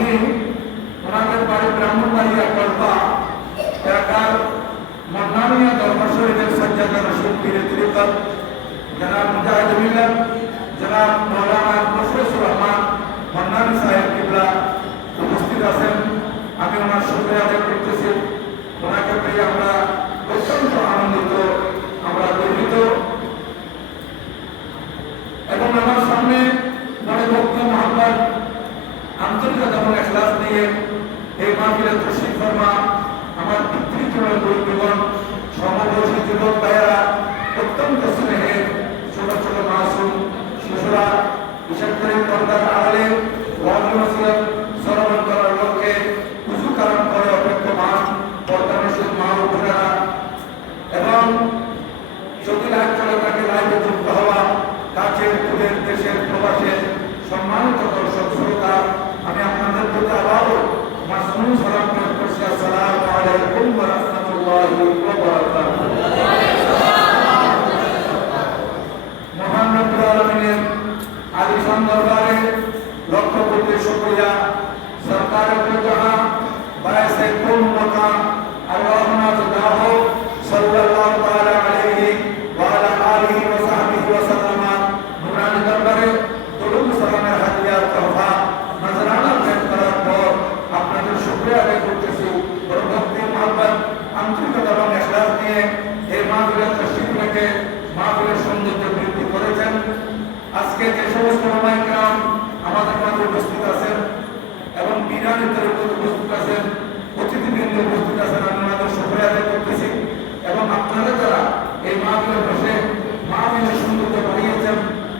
উনি ওনাদের বাড়ি ব্রাহ্মণবাড়িয়া কল্পা এলাকার মন্নানিয়া দরবার শরীফের সজ্জাদা রশিদ পীরে তরিকত জনাব মুজাহিদ মিল্লাত জনাব মৌলানা মুশফিকুর রহমান মন্নানি সাহেব কিবলা উপস্থিত আছেন। আমি ওনার শুকরিয়া আদায় করতেছি। ওনাকে পেয়ে আমরা অত্যন্ত আনন্দিত, আমরা গর্বিত। এবং আমার সামনে বড় ভক্তি মহাব্বত আন্তরিকতা এবং ইখলাস নিয়ে এই মাহফিলে তশরিফ ফরমা আমার পিতৃতুল্য গুরুগণ, সমবয়সী যুবক ভাইয়েরা, অত্যন্ত স্নেহের ছোট ছোট মাসুম শিশুরা, বিশেষ করে পর্দার আড়ালে ওয়াজ নসিহত শ্রবণ করার লক্ষ্যে উঁচু কারণ করে অপেক্ষমান পর্দানশীল মা ও বোনেরা এবং যদি লাইভ চলে থাকে লাইভে যুক্ত হওয়া কাছের দূরের দেশের প্রবাসে সম্মানিত দর্শক শ্রোতা, আমি আপনাদের প্রতি আবারও মাসুম সালাম পেশ করছি। আসসালামু আলাইকুম ওয়া রাহমাতুল্লাহি ওয়া বারাকাতুহু। মহান রব্বুল আলামিনের আলিশান দরবারে লক্ষ কোটি শুকরিয়া। সরকারে দো জাহান বায়সে কুল মাকাম আল্লাহুম্মা তাআলা সাল্লাল্লাহু তাআলা আলাইহি ওয়া আলা আলিহি ওয়া সাহবিহি ওয়া সাল্লামা। নুরানি দরবারে দরুদ সালামের হাদিয়া তোহফা নজরানা পেশ করার পর আপনাদের শুকরিয়া আদায় করতেছি। ভক্তি মহব্বত আন্তরিকতা এবং ইখলাস নিয়ে এই মাহফিলে তশরিফ রেখে মাহফিলের সৌন্দর্য বৃদ্ধি করেছেন। আজকে যে সমস্ত ওলামায়ে কেরাম আমাদের মাঝে উপস্থিত আছেন এবং বিরানি তরিকত উপস্থিত আছেন, অতিথিবৃন্দ উপস্থিত আছেন, আমি ওনাদের শুকরিয়া আদায় করতেছি। এবং আপনারা যারা এই মাহফিলে বসে মাহফিলের সৌন্দর্য বাড়িয়েছেন,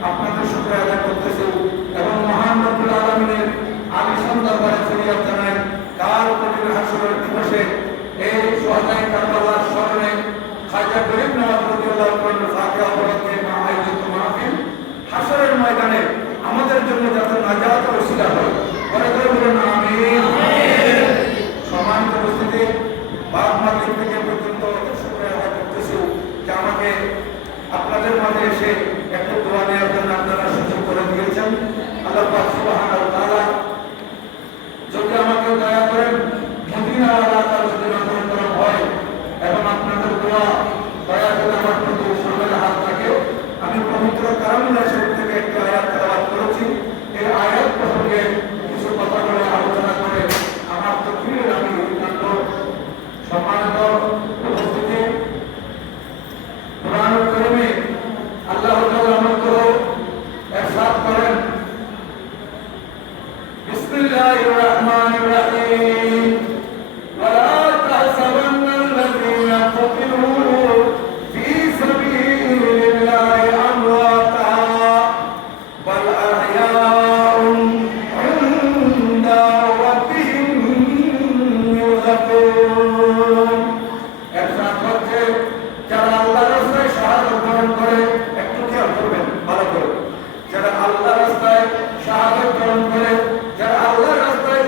আপনাদের শুকরিয়া আদায় করতেছি। এবং মহান রব্বুল আলামিনের আলিশান দরবারে ফরিয়াদ জানাই, কাল কঠিন হাসরের দিবসে এই সোহাদায়ে কারবালার স্মরণে খাজা গরিব নওয়াজ রাদিয়াল্লাহু তাআলা ফাতিহা পড়তে আয়োজিত মাহফিল হাসরের ময়দানে আমাদের জন্য যাতে নাজাত ওসিলা হয়, পরে করে বলুন আমিন। সম্মানিত উপস্থিতি, বাদ মাগরিব থেকে পর্যন্ত শুকরিয়া আদায় করতেছি যে আমাকে আপনাদের মাঝে এসে একটু দোয়া নেওয়ার জন্য আপনারা সুযোগ করে দিয়েছেন। আল্লাহ পাক সুবহানাহু ওয়া তাআলা যদি আমাকে দয়া করেন মদিনা এলাকার যদি নামকরণ করা হয় এবং আপনাদের দোয়া দয়া করে আমার প্রতি সামনে হাত থাকে, আমি পবিত্র কালামুল শরীফ থেকে একটি আয়াত তেলাওয়াত করেছি। এই আয়াত প্রসঙ্গে কিছু কথা বলে আলোচনা করে আমার তকবীর আমি নিতান্ত সম্মানিত উপস্থিতি। কুরআনুল কারীমে আল্লাহ তাআলা আমাকে ইরশাদ করেন, বিসমিল্লাহির রহমানির রহিম, ওয়ালা তাহসাবান্নাল্লাযীনা কুতিলু ফী সাবিলিল্লাহি আমওয়াতা বাল আহইয়াউন ইনদা রাব্বিহিম ইউরযাকুন। ইরশাদ হচ্ছে যারা আল্লাহর রাস্তায় শাহাদাত বরণ করে, একটু খেয়াল করবেন ভালো করে, যারা আল্লাহর রাস্তায় শাহাদাত বরণ করে, যারা আল্লাহর রাস্তায়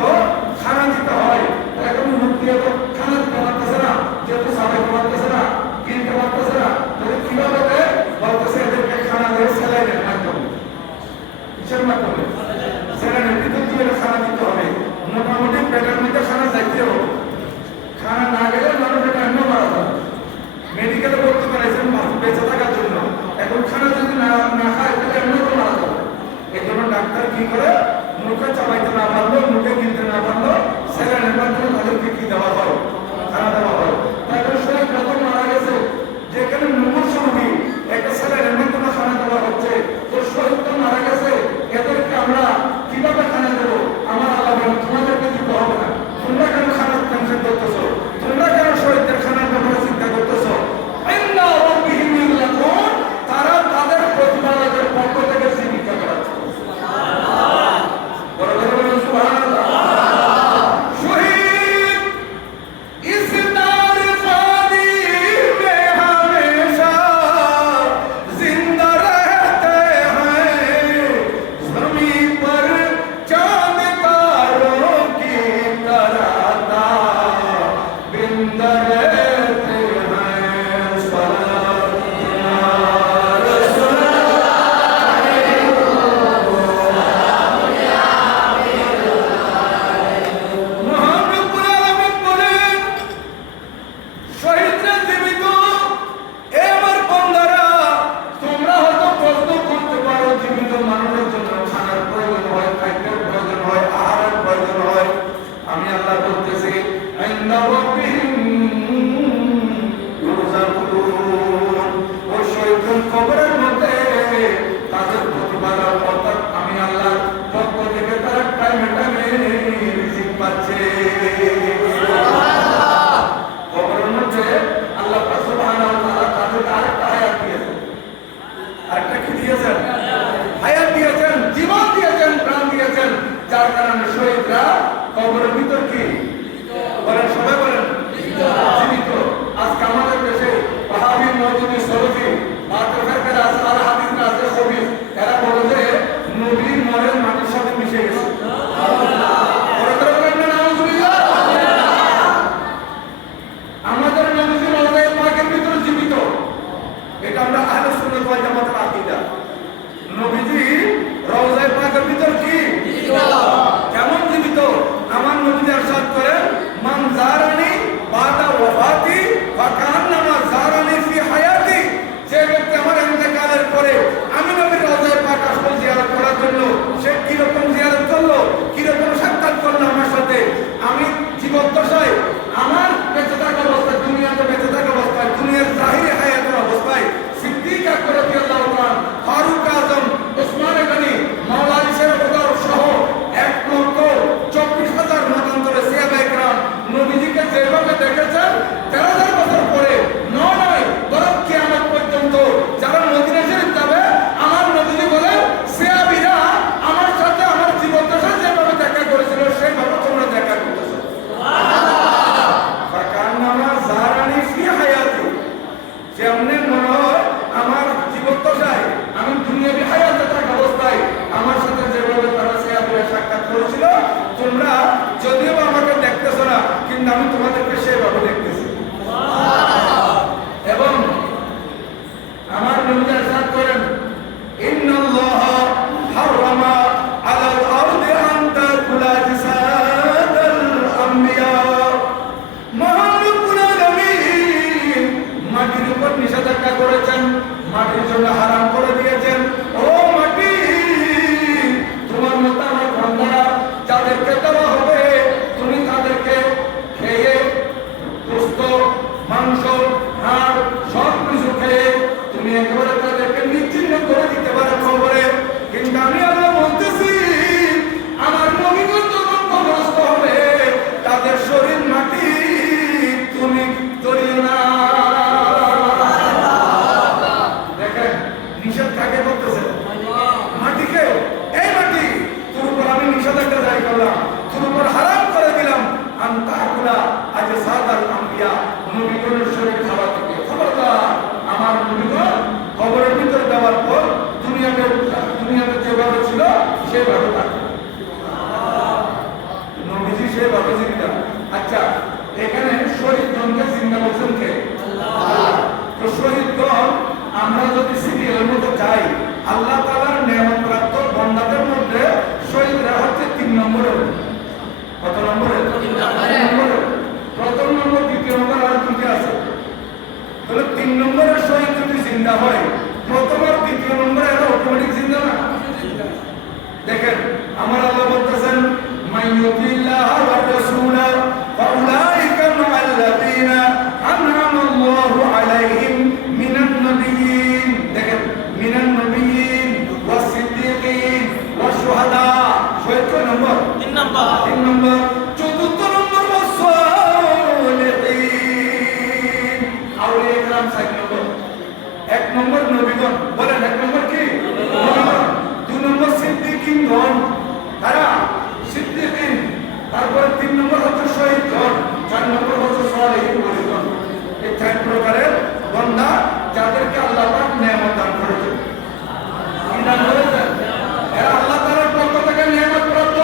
তো খানা দিতে হয়, এখন মুখ দিয়ে তো খানা দিতে পারতেছে না, যেহেতু সাবাইতে পারতেছে না, কিনতে পারতেছে না, তাহলে কিভাবে বলতেছে এদেরকে খানা দিয়ে স্যালাইনের মাধ্যমে, কিসের মাধ্যমে? স্যালাইনের ভিতর দিয়ে খানা দিতে হবে। মোটামুটি পেটের মধ্যে খানা যাইতে হবে, খানা না গেলে মানুষ এটা এমন মারা যাবে। মেডিকেলে ভর্তি করাইছেন বেঁচে থাকার জন্য, এখন খানা যদি না খায় তাহলে এমন তো মারা যাবে। এই জন্য ডাক্তার কি করে, মুখে চাবাইতে না পারলো, মুখে কিনতে না পারলো, স্যালাইনের মাধ্যমে তাদেরকে কি দেওয়া হয়, খানা দেওয়া হয়। তাদের শরীর প্রথম মারা গেছে, যেখানে মুমূর্ষু রোগী একটা স্যালাইনের মাধ্যমে খানা দেওয়া হচ্ছে, তোর শরীর তো মারা গেছে, এদেরকে আমরা কিভাবে খানা দেবো? আমার আল্লাহ বলেন তোমাদেরকে দিতে হবে না। তোমরা কেন খানার টেনশন করতেছো? তোমরা কেন শহীদদের খানার ব্যাপারে চিন্তা করতেছো? তারা তাদের প্রতিপালকের পক্ষ থেকে জীবিকা করাচ্ছে। যার কারণে শহীদরা কবরের ভিতর কি বলেন, সবাই বলেন জীবিত। আজকে আমাদের দেশে ওয়াহাবি, মওদুদি, সলফি, মাতৃকার আছে, আর হাদিসরা আছে, খবিস, এরা বলে যে নবী মরের মাটির সাথে মিশে গেছে। আমাদের নবীজি রওজায়ে পাকের ভিতরে জীবিত, এটা আমরা আহলে সুন্নাত ওয়াল জামাতের আকীদা। নবীজি রওজায়ে পাকের ভিতর কি কেমন জীবিত? আমার নবীজি ইরশাদ করেন, মান জারানি বাদা ওয়াফাতি ফাকান্নামা জারানি ফি হায়াতি। যে ব্যক্তি আমার ইন্তেকালের পরে আমি নবীর রওজায়ে পাক আসল জিয়ারত করার জন্য, সে কি রকম জিয়ারত করলো, কি রকম সাক্ষাৎ করলো আমার সাথে, আমি জীবদ্দশায় আমার বেঁচে থাকা অবস্থায়, দুনিয়াতে বেঁচে থাকা অবস্থায়, দুনিয়ার জাহিরি হায়াতের অবস্থায় সিদ্দিক আকবর রাদিয়াল্লাহু তাআলা, ফারুক আযম, ওসমান গনি, মাওলা আলী শের সহ 1,24,000 মতান্তরে সাহাবায়ে কেরাম নবীজিকে যেভাবে দেখেছেন, 13,000 বছর পরে নয় বরং কিয়ামত পর্যন্ত যারা মদিনা শরীফ যাবে, আমার নবীজি বলেন সাহাবীরা আমার সাথে আমার জীবদ্দশায় যেভাবে দেখা করেছিল সেইভাবে তোমরা দেখা করতেছো। ফাকান্নামা জারানি ফি হায়াতি, যেমনি মনে হয় আমার জীবদ্দশায় আমি দুনিয়াবি হায়াতে থাকা অবস্থায় আমার সাথে যেভাবে তারা সাহাবীরা সাক্ষাৎ করেছিল, তোমরা যদিও আমাকে দেখতেছো না, কিন্তু আমি তোমাদেরকে সেভাবে দেখতেছি। এবং আমার নবী ইরশাদ করেন, ইন্নাল্লাহ হারামা আলাল আরদি আন তাকুলা জিসাদাল আমবিয়া। মহান রব্বুল আলামিন মাটির উপর নিষেধাজ্ঞা করেছেন, মাটির জন্য হারাম করে দিয়েছেন। ও মাটি, তোমার মতো আমার বান্দারা যাদেরকে দেওয়া হবে, তুমি তাদেরকে খেয়ে গোশত, মাংস, হাড় সব কিছু খেয়ে তুমি একেবারে তাদেরকে নিচ্ছিন্ন করে দিতে পারো খবরে। কিন্তু আমি আল্লাহ বলতেছি, আমার নবীগণ যখন কবরস্থ হবে, তাদের শরীর মাটি তুমি করিও না। দেখেন নিষেধ কাকে করতেছে? মাটিকে। এই মাটি তোর উপর আমি নিষেধাজ্ঞা জারি করলাম, তোর উপর হারাম করে দিলাম, আনতাকুলা আজসাদাল আমবিয়া, নবীগণের শরীর খাওয়া থেকে খবরদার। আমার নবীগণ কবরের ভিতরে দেওয়ার পর দুনিয়াতে যেভাবে ছিল সেভাবে থাকবে। আমরা যদি সিরিয়ালের মধ্যে যাই, আল্লাহ তাআলার নিয়ামত প্রাপ্ত বান্দাদের মধ্যে শহীদরা হচ্ছে 3 নম্বরে। কত নম্বরে? 3 নম্বরে। প্রথম নম্বর, দ্বিতীয় নম্বর আর দুটো আছে। তাহলে 3 নম্বরের শহীদ যদি জিন্দা হয়, প্রথম আর দ্বিতীয় নম্বরে এরা অটোমেটিক জিন্দা না? দেখেন আমার আল্লাহ বলতেছেন, মাইয়ুতিল্লাহ ওয়া রাসূলা ফাউলাইকা মা'আল্লাযীনা আন'আমা আল্লাহু আলাইহিম মিনান নাবিয়্যিন। দেখেন মিনান নাবিয়্যিন ওয়াস সিদ্দীকিন ওয়াস শুহাদা। শহীদ কয় নম্বর? 3 নম্বর। 3 নম্বর। চতুর্থ নম্বর ওয়াস সালিহিন। আউলিয়া ইকরাম 4 নম্বর। 1 নম্বর নবীগণ। বলেন 1 নম্বর কি? নবীগণ। 2 নম্বর সিদ্দীকিনগণ। তারা সিদ্দীকিন। তারপরে 3 নম্বর হচ্ছে শহীদগণ। 4 নম্বর হচ্ছে সালিহিন ওলিগণ। এই 4 প্রকারের বান্দা যাদেরকে আল্লাহ পাক নিয়ামত দান করেছেন। কি দান করেছেন? এরা আল্লাহ তাআলার পক্ষ থেকে নিয়ামত প্রাপ্ত।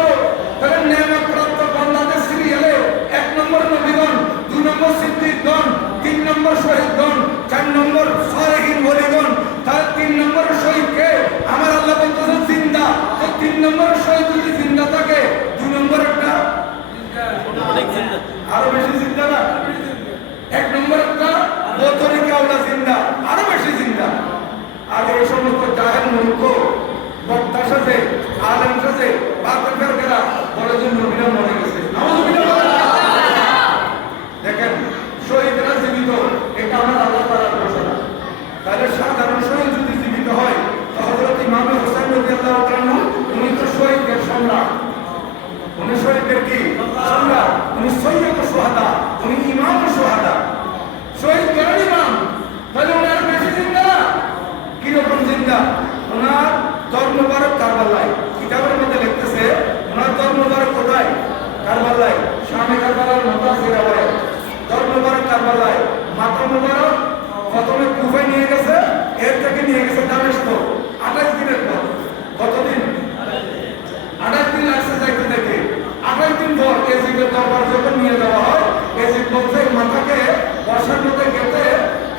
তাহলে নিয়ামত প্রাপ্ত বান্দাদের সিরিয়ালে 1 নম্বর নবীগণ, 2 নম্বর সিদ্দীকগণ, 3 নম্বর শহীদগণ, 4 নম্বর সালিহিন ওলিগণ। তার 3 নম্বর শহীদকে আমার আল্লাহ বলতেছেন জিন্দা। তো 3 নম্বর শহীদ যদি জিন্দা থাকে, 2 নম্বর একটা আরো বেশি জিন্দা না? 1 নম্বর একটা বতরে কাউলা জিন্দা, আরো বেশি জিন্দা। আর এই সমস্ত জাহেল মূর্খ বক্তা সাথে আলেম সাথে বাতের ফেরকেরা বলে যে নবীরা মরে গেছে। দেখেন শহীদরা জীবিত, এটা আমার আল্লাহ তাআলার ঘোষণা। তাহলে সাধারণ শহীদ যদি জীবিত হয়, তো হযরত ইমাম হোসেন রাদিয়াল্লাহু তাআলা উনি তো শহীদদের সম্রাট। উনি শহীদদের কি সম্রাট? উনি সৈয়দ শুহাদা, উনি ইমাম শুহাদা। শহীদ কেন ইমাম? তাহলে উনার বেশি জিন্দা। কিরকম জিন্দা? ওনার জন্ম মুবারক কারবালায়। কিতাবের মধ্যে লিখতেছে ওনার জন্ম মুবারক কোথায়? কারবালায়। শামে কারবালার মুতাসির আওয়াজ। জন্ম মুবারক কারবালায়। মাথা মুবারক প্রথমে কুফায় নিয়ে গেছে, এর থেকে নিয়ে গেছে দামেস্ক। 28 দিনের পর। কতদিন? 28 দিন লাগছে যাইতে দেখে। 28 দিন পর এজিদের দরবার যখন নিয়ে যাওয়া হয়, এজিদ বলছে মাথাকে বর্ষার মধ্যে গেতে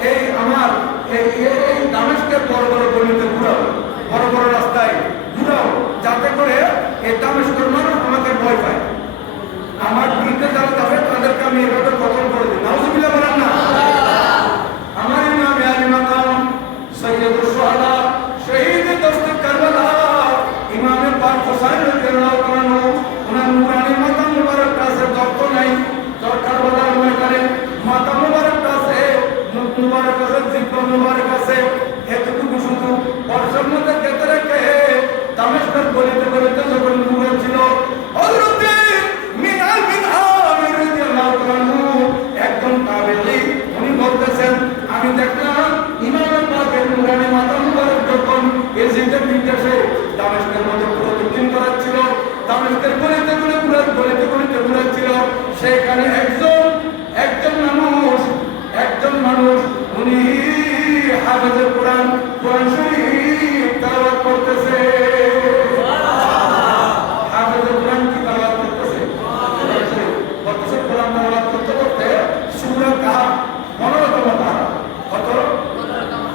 এই আমার এই দামেস্কের বড় বড় গলিতে ঘুরাও, বড় বড় রাস্তায় ঘুরাও, যাতে করে এই দামেস্কের মানুষ আমাকে ভয় পায়। আমার বিরুদ্ধে যারা যাবে তাদেরকে আমি এভাবে কতল করে দিই। নাউজুবিল্লাহ বলেন না? আমার ইমাম আলী মাকাম সৈয়দুশ শুহাদা শহীদ দস্তে কারবালা ইমামে পাক হোসেন রাদিয়াল্লাহু তাআলা ওনার নূরানি মাথা মুবারক কাছে দক্ত নাই। কারবালার ময়দানে মাথা মুবারক কাছে, মুখ মুবারক কাছে, জিহ্বা মুবারক কাছে, এতটুকু শুধু বর্ষার মধ্যে কেটে রেখে দামেস্কের গলিতে গলিতে যখন ঘুরেছিল, হযরত মিনাল বিন আমির রাদিয়াল্লাহু তাআলা একজন তাবেঈ, উনি বলতেছেন আমি দেখলাম ইমাম পাকের নূরানি মাথা মুবারক যখন এজিদের নির্দেশে দামেস্কের মধ্যে প্রদক্ষিণ করাচ্ছিল, দামেস্কের গলিতে গলিতে ঘুরাচ্ছিল, সেখানে একজন মানুষ উনি হাফেজে কোরআন শরীফ তেলাওয়াত করতেছে। হাফেজে কোরআন কি তেলাওয়াত করতেছে? কোরআন তেলাওয়াত করতে করতে সূরা কাহফ 15তম পারা। কত?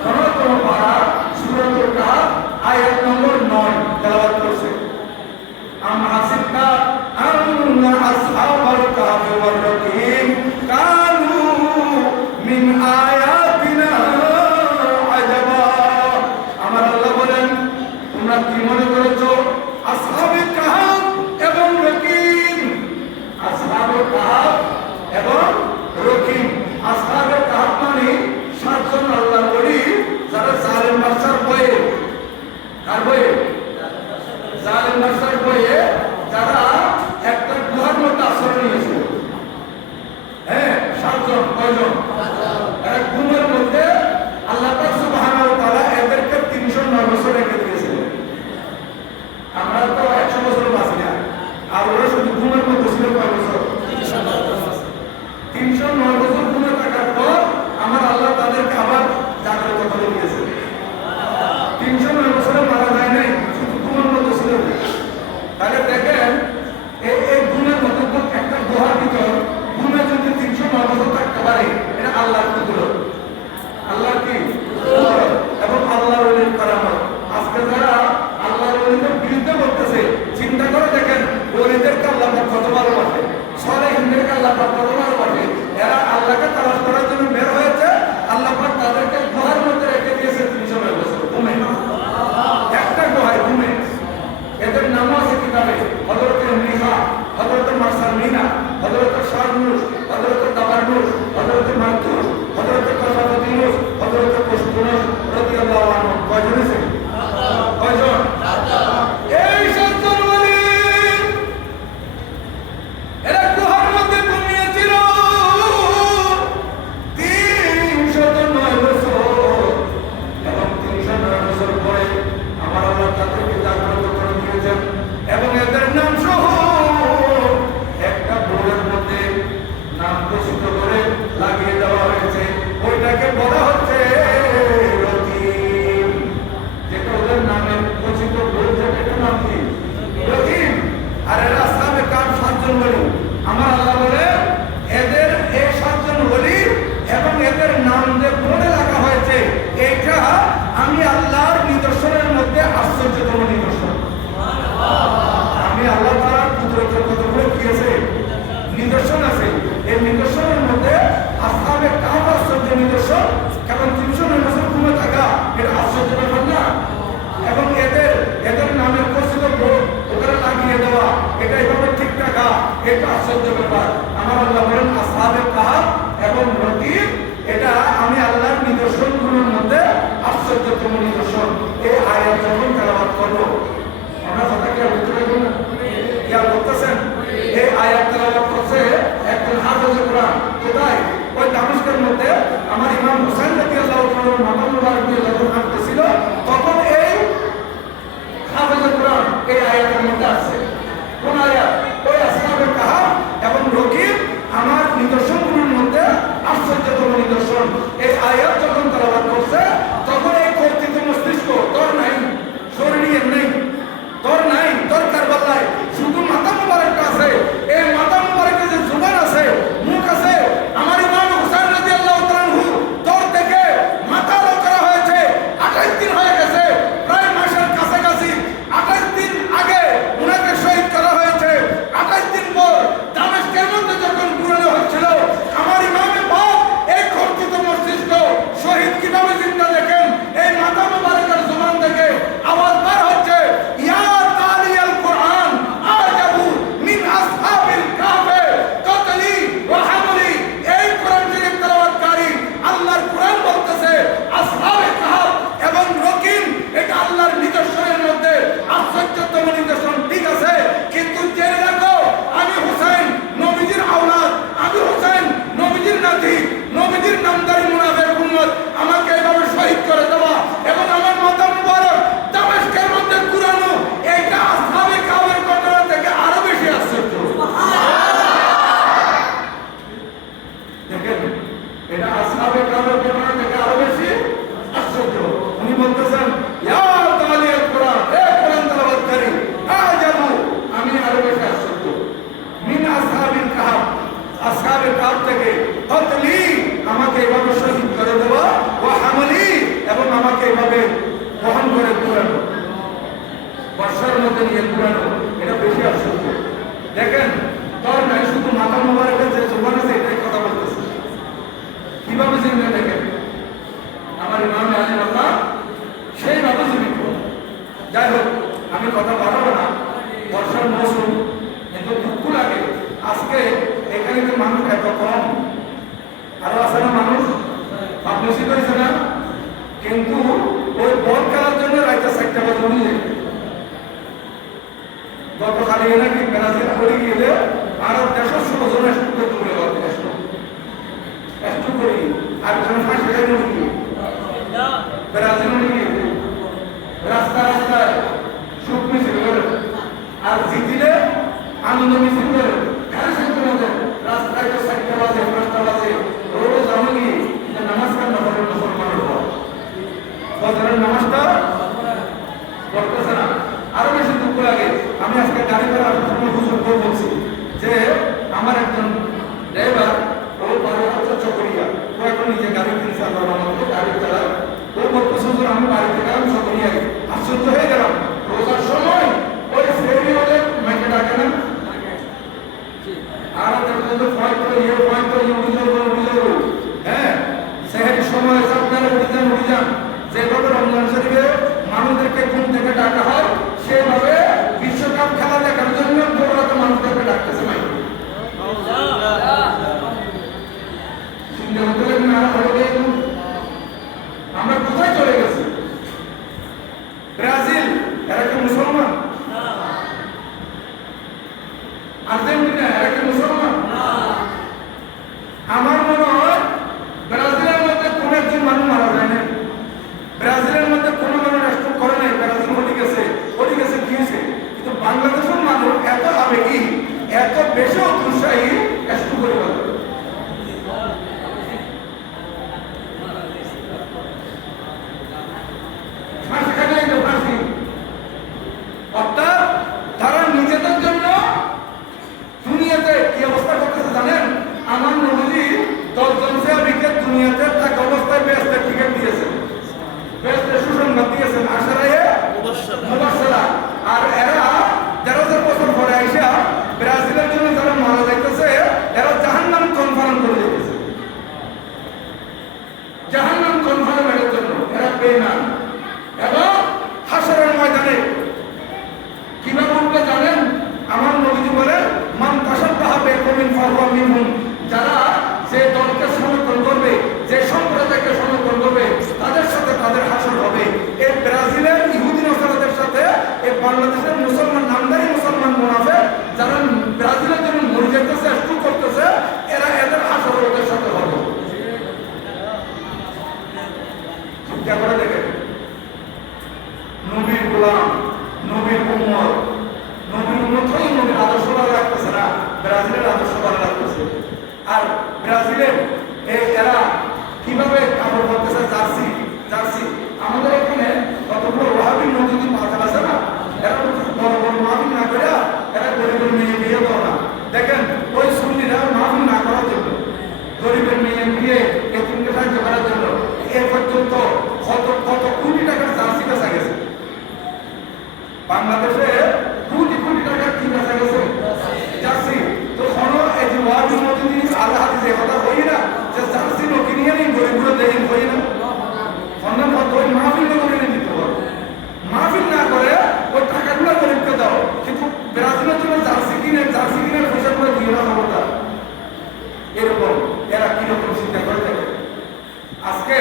15তম পারা সূরাতুল কাহফ আয়াত নম্বর 9 তেলাওয়াত করছে। আম হাসিবতা আন্না আসহাবাল কাহফি ওয়ার রাকিম কানু মিন আয়াতিনা আজাবা। আমার আল্লাহ বলেন তোমরা কি এটা আশ্চর্য ব্যাপার। আমার আল্লাহ বলেন আসহাবে কাহাফ এবং রকিব এটা আমি আল্লাহর নিদর্শনগুলোর মধ্যে আশ্চর্যতম নিদর্শন। এই আয়াত যখন তেলাওয়াত করব আমরা কথা কি বুঝতে পারবো না? খেয়াল করতেছেন? এই আয়াত তেলাওয়াত করছে একজন হাফেজে কোরআন। কোথায়? ওই দামেস্কের মধ্যে আমার ইমাম হুসাইন রাদিয়াল্লাহু তাআলার মাথা মুবারক দিয়ে যখন হাঁটতেছিল তখন এই হাফেজে কোরআন এই আয়াতের মধ্যে আছে। কোন আয়াত? ওই আসহাবে কাহাফ এবং রকিব আমার নিদর্শনগুলোর মধ্যে আশ্চর্যতম নিদর্শন। এই আয়াত যখন তেলাওয়াত করছে তখন এই কর্তৃত্ব মস্তিষ্ক তোর নাই, শরীরের নেই, তোর নাই, তোর কারবালায় শুধু মাথা মুবারকটা আছে। এই মাথা মুবারকের যে জুবান আছে, মুখ আছে, আমার ইমাম হুসাইন রাদিয়াল্লাহু তাআলা আনহু তোর থেকে মাথা আলো করা হয়েছে 28 দিন হয়ে গেছে, প্রায় মাসের কাছাকাছি। 28 দিন আগে উনাকে শহীদ করা হয়েছে। 28 দিন পর দামেস্কের মধ্যে যখন পুরানো হচ্ছিল আমার ইমামের বাপ এই কর্তৃত্ব মস্তিষ্ক শহীদ কিভাবে জিন্দা দেখেন এই মাথা মুবারকের জুবান থেকে আওয়াজ বার হচ্ছে ইয়া তালিয়াল কোরআন আজাবু মিন আসহাবিল কাহফে কতলি ওয়া হামলি। এই কোরআন শরীফ তেলাওয়াতকারী আল্লাহর কোরআন বলতেছে আসহাবে কাহফ এবং রকিম এটা আল্লাহর নিদর্শনের মধ্যে আশ্চর্যতম নিদর্শন। ঠিক আছে, কিন্তু জেনে রাখো আমি হুসাইন নবীজির আওলাদ, আমি হুসাইন নবীজির নাতি, নবীজির নামদারি মুনাফিক উম্মত। আমাকে এভাবে শহীদ করে দেওয়া এবং আমার মাথা মুবারক দামেস্কের মধ্যে পুরানো এটা আসহাবে কাহফের ঘটনা থেকে আরো বেশি আশ্চর্য। দেখেন, এটা আসহাবে কাহফের ঘটনা থেকে আরো বেশি আশ্চর্য। উনি বলতেছেন ইয়া তালিয়াল কোরআন, হে কোরআন তেলাওয়াতকারী আজাবু, আমি আরো বেশি আশ্চর্য। মিন আসহাবিল কাহফ, আসহাবে কাহফ থেকে কতলি আমাকে এভাবে শহীদ করে দেওয়া, ওয়া হামলি এবং আমাকে এভাবে বহন করে পুরানো, বর্ষার মধ্যে নিয়ে পুরানো, এটা বেশি আশ্চর্য। দেখেন, তোর নাই শুধু মাথা মুবারকের যে জুবান আছে এটাই কথা বলতেছে। কিভাবে চিন্তা দেখেন আমার ইমাম আলী আল্লাহ সেইভাবে জীবিত। যাই হোক, আমি কথা বাড়াবো না, বর্ষার মৌসুম, কিন্তু দুঃখ লাগে আজকে এখানে তো মানুষ এত কম। আরো আছে না মানুষ? পাবলিসিটি হয়েছে না? কিন্তু ওই বল খেলার জন্য রাইতে 4টা বাজে উনি গতকালে নাকি ব্রাজিল করে গিয়ে আরো 150 জন স্টুডেন্ট তুলে গেল। একটু করি আর জন 5 টাকা নিয়ে ব্রাজিল নিয়ে রাস্তা রাস্তায় সুখ মিছিল করে আর জিতিলে আনন্দ মিছিল করে রাস্তায় তো 4টা বাজে 5টা বাজে রোজ আমি নামাজ কান্না করে মুসলমানের পর ফজরের নামাজটা পড়তেছে না। আরো বেশি দুঃখ লাগে, আমি আজকে গাড়ি করার হুজুর বলছি যে আমার একজন ড্রাইভার ও 12 বছর চকরিয়া, ও এখন নিজে গাড়ি কিনছে, আল্লাহর রহমতে গাড়ি চালায়। ও বলতেছে হুজুর আমি বাড়িতে গেলাম চকরিয়ায়, আশ্চর্য হয়ে গেলাম রোজার সময় ওই ফেরি ওদের মাইকে ডাকে না, আর তো ফয় করে হ্যাঁ সেহের সময় আপনারা অভিযান যেভাবে রমজান শরীফে মানুষদেরকে ঘুম থেকে ডাকা হয় সেভাবে বিশ্বকাপ খেলা দেখার জন্য বড় মানুষদেরকে ডাকতেছে মাইকে। গোলাম, নবীর উম্মত। নবীর উম্মত হয়ে নবীর আদর্শ ভালো লাগতেছে না, ব্রাজিলের আদর্শ ভালো লাগতেছে। আর ব্রাজিলের এরা কিভাবে কাপড় পরতেছে, জার্সি জার্সি। আমাদের এখানে কতগুলো ওয়াহাবি নদী মাথা আছে না, এরা বড় বড় মাহফিল না করে এরা গরিবের মেয়ে বিয়ে করে না। দেখেন ওই সুন্নিরা মাহফিল না করার জন্য, গরিবের মেয়ে বিয়ে এতিমকে সাহায্য করার জন্য এ পর্যন্ত কত কত কোটি টাকার জার্সি বেচা গেছে। বাংলাদেশে কোটি কোটি টাকার কি বেচা গেছে, জার্সি। তো কোনো এই যে ওয়াহাবি নদী আল্লাহ হাদিসে কথা হই না যে জার্সি লোক কিনে নিয়ে গরিবগুলো দেখেন হই না, অন্য কত ওই মাহফিল করে নিতে পারো। মাহফিল না করে ওই টাকাগুলো গরিবকে দাও, কিন্তু ব্রাজিলের জন্য জার্সি কিনে পয়সা করে দিয়ে না খবরদার। এরকম এরা কিরকম চিন্তা করে থাকে। আজকে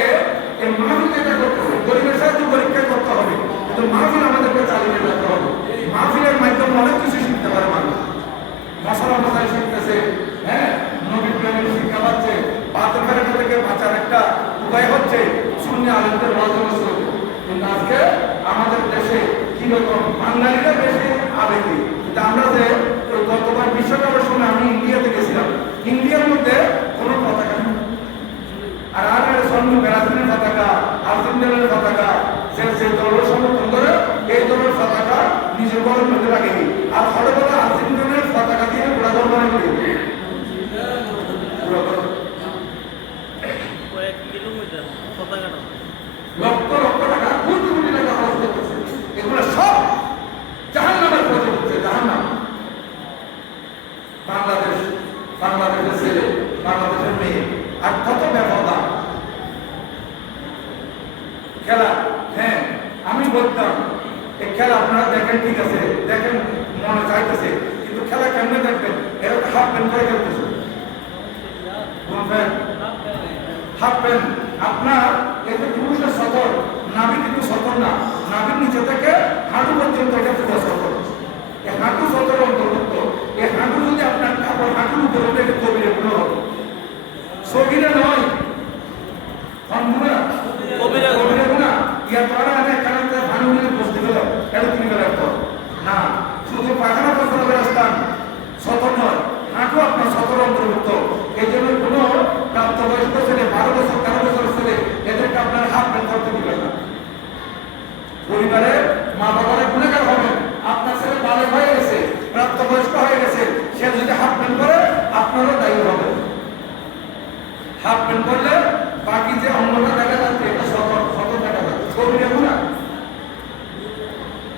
এই মাহফিল যেটা করতে হবে, গরিবের সাহায্য পরীক্ষা করতে হবে, কিন্তু মাহফিল আমাদেরকে চালিয়ে যেতে হবে। মাহফিলের মাধ্যমে অনেক কিছু শিখতে পারে মানুষ, মশলা মশাই শিখতেছে, হ্যাঁ, নবী প্রেমের শিক্ষা পাচ্ছে, বাতের ফেরাটা থেকে বাঁচার একটা উপায় হচ্ছে শূন্য আনন্দের মাধ্যমে। কিন্তু আজকে আমাদের দেশে কিরকম বাঙালিরা বেশি আবেগী। কিন্তু আমরা যে গতবার বিশ্বকাপের সময় আমি ইন্ডিয়াতে গেছিলাম, ইন্ডিয়ার মধ্যে কোনো পতাকা নেই। আর আর সঙ্গে ব্রাজিলের পতাকা, আর্জেন্টিনার পতাকা, সে দলের সমর্থন করে এই দলের পতাকা নিজের ঘরের মধ্যে লাগেনি। আর হঠাৎ করে আর্জেন্টিনার পতাকা দিয়ে গোড়া দল বানিয়ে দিই। লক্ষ লক্ষ টাকা, কোটি কোটি টাকা খরচ করতেছে। এগুলো সব জাহান্নামের পথে হচ্ছে, জাহান্নাম। বাংলাদেশের ছেলে, বাংলাদেশের মেয়ে, আর কত ব্যবহার খেলা। হ্যাঁ, আমি বলতাম এই খেলা আপনারা দেখেন, ঠিক আছে, দেখেন মনে চাইতেছে, কিন্তু খেলা কেমনে দেখবেন? এরা তো হাফ প্যান্ট করে খেলতেছে, হাফ প্যান্ট। আপনার এতে পুরুষের সতর, নাভি কিন্তু সতর না, নাভির নিচে থেকে হাঁটু পর্যন্ত এটা পুরো সতর। এই হাঁটু সতর অন্তর্ভুক্ত। এই হাঁটু যদি আপনার কাপড় হাঁটুর উপরে উঠে কবিরে গুলো হবে, সগিরে নয়, কবিরে গুণা ইয়া তারা অনেক কারণে ভানুগুলি বসতে গেল, এটা তুমি গেল না, শুধু পাখানা প্রস্তাবের স্থান সতর নয়, হাঁটু আপনার সতর অন্তর্ভুক্ত। এই জন্য কোনো প্রাপ্তবয়স্ক ছেলে, 12 বছর 13 বছর ছেলে, এদেরকে আপনার হাফ প্যান্ট করতে দিবেন না। পরিবারে মা বাবারা গুণাগার হবেন। আপনার ছেলে বালক হয়ে গেছে, প্রাপ্তবয়স্ক হয়ে গেছে, সে যদি হাফ প্যান্ট করে আপনারও দায়ী হবে। হাফ প্যান্ট করলে বাকি যে অঙ্গটা দেখা যাচ্ছে এটা সতর দেখা যাচ্ছে, কবিরে গুণা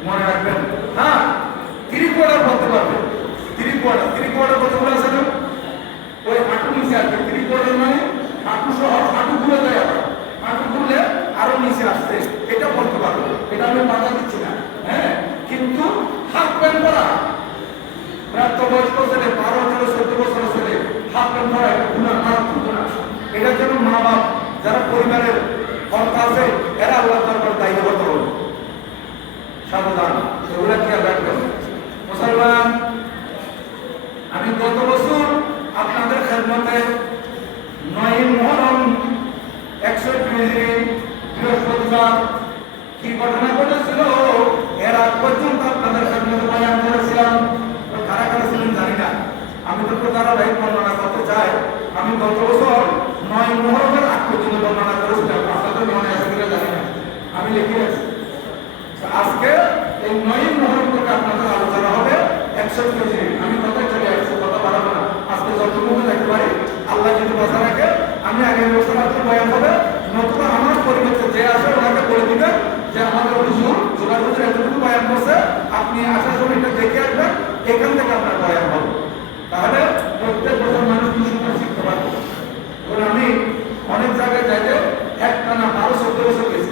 মনে রাখবেন। হ্যাঁ, ত্রিকোয়াড়া বলতে পারবেন, ত্রিকোয়াড়া কতগুলো আছে না? ওই হাঁটু নিচে আসবে, ত্রিকোয়াড়া মানে হাঁটু সহ হাঁটু ঘুরে যায়, আবার হাঁটু ঘুরলে আরো নিচে আসছে, এটা বলতে পারবো, এটা আমি বাধা দিচ্ছি না। হ্যাঁ, কিন্তু হাফ প্যান্ট করা প্রাপ্তবয়স্ক ছেলে, 12, 13, 14 বছর ছেলে হাফ প্যান্ট করা এটা গুণা, মারাত্মক গুণা। এটার জন্য মা বাপ যারা পরিবারের কর্তা আছে এরা আল্লাহ তাআলার দায়ী হতে হবে, সাবধান, এগুলা কি আর রাখবেন। মুসলমান, আমি গত বছর আপনাদের খেদমতে 9 মুহররম 100 বৃহস্পতিবার কি ঘটনা ঘটেছিল এর আগ পর্যন্ত আপনাদের খেদমতে বয়ান করেছিলাম। কারা কারা ছিলেন জানি না, আমি তো ধারাবাহিক বর্ণনা করতে চাই। আমি গত বছর 9 মুহররমের আগ পর্যন্ত বর্ণনা করেছিলাম, আপনাদের মনে আছে কিনা জানি না, আমি লিখে রাখছি। আজকে এই 9 মুহররম থেকে আপনাদের আলোচনা হবে 100 আমি কথায় চলে আসছি, কথা বাড়াবো না। আজকে যতটুকু দেখতে পারি আল্লাহ যদি বাঁচা রাখে আমি আগের বছর আপনার বয়ান হবে, নতুবা আমার পরিবর্তে যে আসে ওনাকে বলে দিবেন যে আমাদের হুজুর যোগাযোগ এতটুকু বয়ান করছে, আপনি আসার সময় এটা দেখে আসবেন, এখান থেকে আপনার বয়ান হবে। তাহলে প্রত্যেক বছর মানুষ কিছু শিখতে পারবে। আমি অনেক জায়গায় যাইতে একটানা 12-14 বছর গেছি,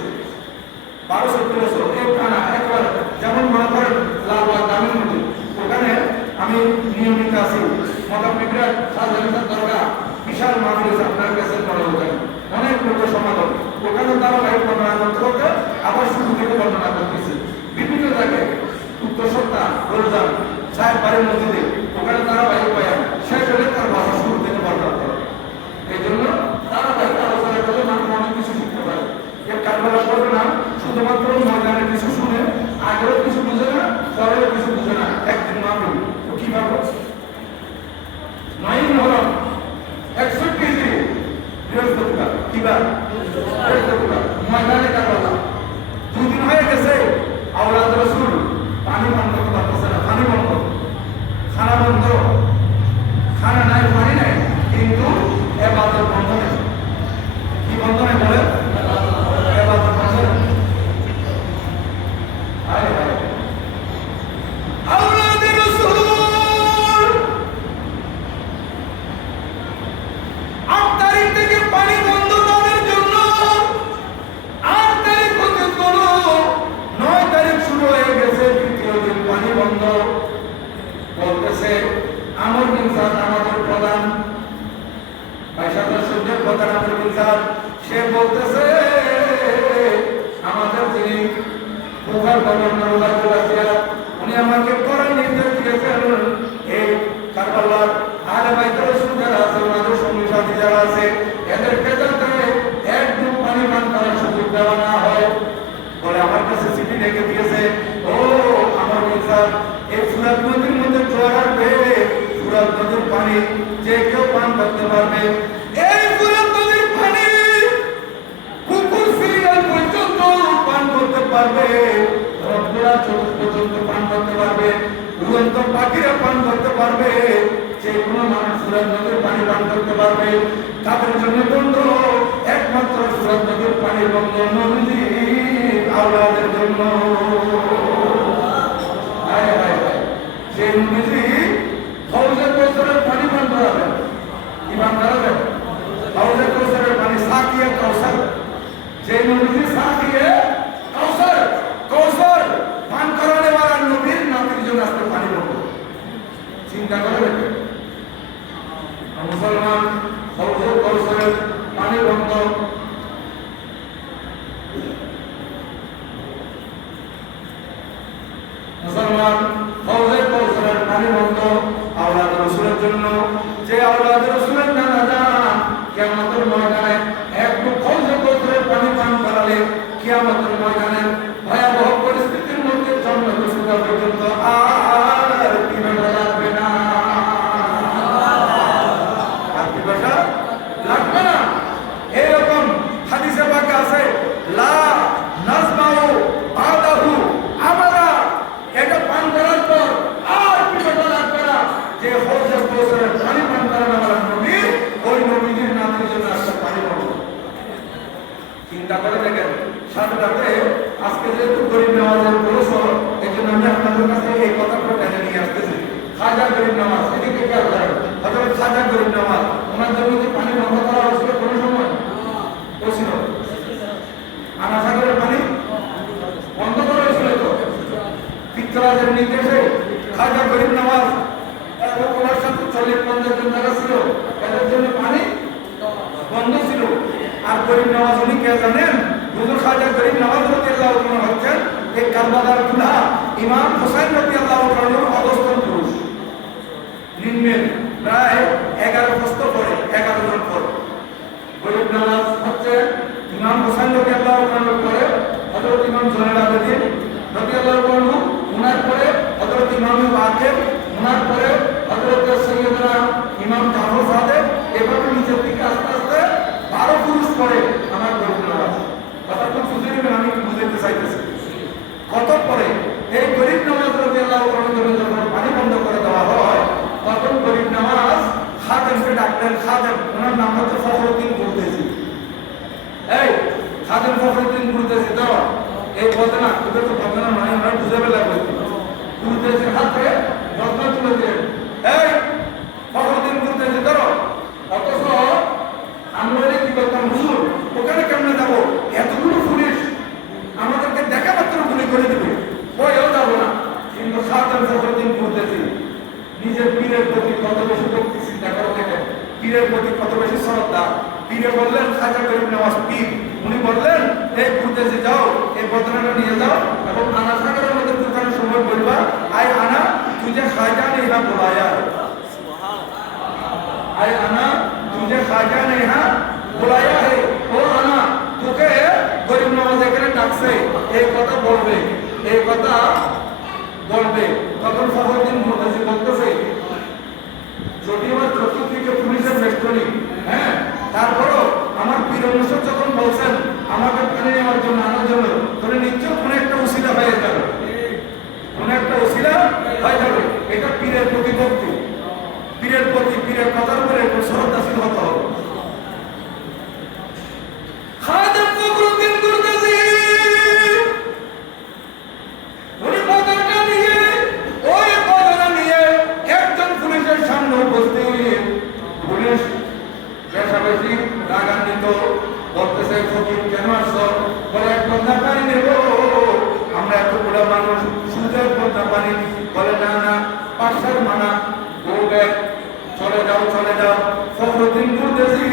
12-14 বছর একটানা একবার। যেমন মনে করেন লালবাগ গ্রামের মধ্যে, ওখানে আমি নিয়মিত আছি। মতামিকরা সাধারণ দরকার বিশাল মাহফিল আপনার কাছে পড়া ওখানে অনেক লোকের সমাগম, ওখানে তারা লাইভ বর্ণনা করতে করতে আবার শুরু থেকে বর্ণনা করতেছে বিভিন্ন জায়গায়। উত্তর সপ্তাহ রোজান সাহেব বাড়ির মসজিদে ওখানে তারা বাইরে পায়, শেষ হলে তার ভাষা শুরু থেকে বর্ণনা করে। এই জন্য তারা বাইরে আলোচনা করলে মানুষ অনেক কিছু শিখতে পারে। এর কারবার করবে না শুধুমাত্র ময়দানের কিছু শুনে আগেও কিছু বুঝে না, পরেও কিছু বুঝে না, একদিন মাহফিল কি ভাবো 9 মহরম 61 কেজি বৃহস্পতিবার কিবার বৃহস্পতিবার ময়দানে কারবালা 2 দিন হয়ে গেছে আওলাদ রাসূল পানি বন্ধ করতে পারতেছে না, পানি বন্ধ, খানা বন্ধ, খানা নাই পানি নাই, কিন্তু ইবাদত বন্ধ নেই। কি বন্ধ নেই বলে? ইবাদত বন্ধ নেই। আরে ভাই আওলাদ রাসূল 8 তারিখ থেকে পানি বন্ধ তাদের জন্য, 8 তারিখ পর্যন্ত 9 তারিখ শুরু হয়ে গেছে, তৃতীয় দিন পানি বন্ধ। বলতেছে আমর বিন সাদ আমাদের প্রধান সূর্যের প্রধান আমর বিন সাদ, সে বলতেছে আমাদের যিনি কুফার গভর্নর উনি আমাকে করার নির্দেশ দিয়েছেন এই কারবালার আহলে বাইত রাসূল যারা আছে, ওনাদের সঙ্গী সাথী যারা আছে, এদেরকে যাতে একদম পানি পান করার সুযোগ দেওয়া না হয় বলে আমার কাছে চিঠি রেখে দিয়েছে। ও আমার মিসার, এই ফুরাত নদীর মধ্যে জোয়ার আসবে, ফুরাত নদীর পানি যে কেউ পান করতে পারবে। এই ফুরাত নদীর পানি কুকুর সিরিয়াল পর্যন্ত পান করতে পারবে, রবগুলা পর্যন্ত পান করতে পারবে, উড়ন্ত পাখিরা পান করতে পারবে, যে কোনো মানুষ ফুরাত নদীর পানি পান করতে পারবে। তাদের জন্য বন্ধ, একমাত্র ফুরাত নদীর পানি বন্ধ নদী আওলাদের জন্য। যে নদী হাউজে কৌসারের পানি পান করাবেন, ইমান করাবেন, হাউজে কৌসারের পানি সাকিয়ে কৌসার, যে নদী সাকিয়ে কৌসার, কৌসার পান করানে वाला নবীর নামের জন্য আজকে পানি বন্ধ। চিন্তা করবেন মুসলমান, হাউজে কৌসারের পানি বন্ধ। মুসলমান, হাউজে কৌসারের পানি বন্ধ আওলাদ রাসূলের জন্য। যে আওলাদ রাসূলের জানাজা কিয়ামতের ময়দানে একটু হাউজে কৌসারের পানি পান করালে কিয়ামতের ময়দানে ভয়াবহ পরিস্থিতির মধ্যে জান্নাত সুদা পর্যন্ত আর পিপাসা লাগবে না, আর পিপাসা লাগবে না। এরকম হাদিসে পাকে আছে লা নাজমাউ বাদাহু আমারা, এটা পান করার পর আর পিপাসা লাগবে না। যে হাউজে কৌসারের পানি পান করানো वाला নবী, ওই নবীর নামের জন্য একটা পানি পাবো। চিন্তা করে দেখেন, সাথে সাথে আজকে যেহেতু গরিব নামাজের পরিসর, এই জন্য আমি আপনাদের কাছে এই কথাটা টেনে নিয়ে আসতেছি। খাজা গরিব নামাজ, এদিকে খেয়াল করেন, হযরত খাজা গরিব নামাজ, ওনার জন্য কি পানি বন্ধ করা হয়েছিল কোনো সময়? হয়েছিল? আনাসাগরের পানি বন্ধ করা হয়েছিল তো পিত্তরাজের নির্দেশে। খাজা গরিব নামাজ এবং ওনার সাথে 40-50 জন যারা ছিল, এদের জন্য পানি বন্ধ ছিল। আর গরিব নামাজ উনি কে জানেন? হুজুর খাজা গরিব নামাজ রাদিয়াল্লাহু তাআলা হচ্ছেন এই কারবালার দুলহা ইমাম হোসেন রাদিয়াল্লাহু তাআলার অবস্থান পুরুষ। নিম্নের প্রায় 11 বছর পরে, 11 জন পরে গরিব নামাজ হচ্ছে ইমাম হোসেন রাদিয়াল্লাহু তাআলার পরে হযরত ইমাম জয়নুল আবেদিন রাদিয়াল্লাহু তাআলা, ওনার পরে হযরত ইমাম বাকের, ওনার পরে হযরত সৈয়দনা ইমাম জাফর সাদেক, এভাবে নিচের দিকে আস্তে আস্তে 12 পুরুষ পরে আমার গরিব নামাজ। কথা খুব বুঝে নেবেন, আমি বুঝাইতে চাইতেছি। কত পরে এই গরিব নামাজ রাদিয়াল্লাহু তাআলা যখন পানি বন্ধ করে দেওয়া হয়, তখন গরিব নামাজ খাদেমকে ডাকলেন। খাদেম, ওনার নাম হচ্ছে ফখরুদ্দিন কুরদেশী। এই খাদেম ফখরুদ্দিন কুরদেশী তো এই বদনা, ওদের তো বদনা নয়, আমরা বুঝাবে লাগবে। কুরদেশীর হাতে বদনা তুলে দিলেন, এই ফখরুদ্দিন কুরদেশী ধরো। অথচ আমরা কি করতাম, হুজুর ওখানে কেমনে যাবো, এতগুলো পুলিশ আমাদেরকে দেখা মাত্র গুলি করে দেবে, বইও যাবো না। কিন্তু খাদেম ফখরুদ্দিন কুরদেশী নিজের পীরের প্রতি কত বেশি ভক্তি, চিন্তা করে দেখেন, পীরের প্রতি কত বেশি শ্রদ্ধা। পীরে বললেন খাজা গরিব নওয়াজ পীর, উনি বললেন এই কুরদেশী যাও, এই বদনাটা নিয়ে যাও এবং আনা সাগরের মধ্যে দোকানের সময় বলবা আই আনা তুঝে খাজা নেই হা বুলায়া, আই আনা তুঝে খাজা নেই হা বুলায়া হে, ও আনা তোকে গরিব নওয়াজ এখানে ডাকছে, এই কথা বলবে। এই কথা বলবে, তখন ফখরুদ্দিন মুরতাজি বলতেছে যদি আমার চতুর্দিকে পুলিশের বেষ্টনী, হ্যাঁ, তারপরও আমার পীর মুর্শিদ যখন বলছেন আমাকে পানি নেওয়ার জন্য আনার জন্য, তাহলে নিশ্চয় কোনো একটা উসিলা হয়ে যাবে, কোনো একটা উসিলা হয়ে যাবে। এটা পীরের প্রতিপত্তি, পীরের প্রতি, পীরের কথার উপরে একটু শ্রদ্ধাশীল হতে হবে। খাদেম ফখরুদ্দিন মুরতাজি উনি পতাকা নিয়ে, ওই পতাকা নিয়ে একজন পুলিশের সামনে উপস্থিত। পুলিশ বেশাবেশি রাগান্বিত, বলতেছে ফকির কেন আসছো? বলে এক বন্ধা পানি নেব, আমরা এত বুড়া মানুষ, সুদের বন্ধা পানি। বলে না না, পাঁচশোর মানা, গো ব্যাগ, চলে যাও চলে যাও। ফখরুদ্দিন মুরতাজি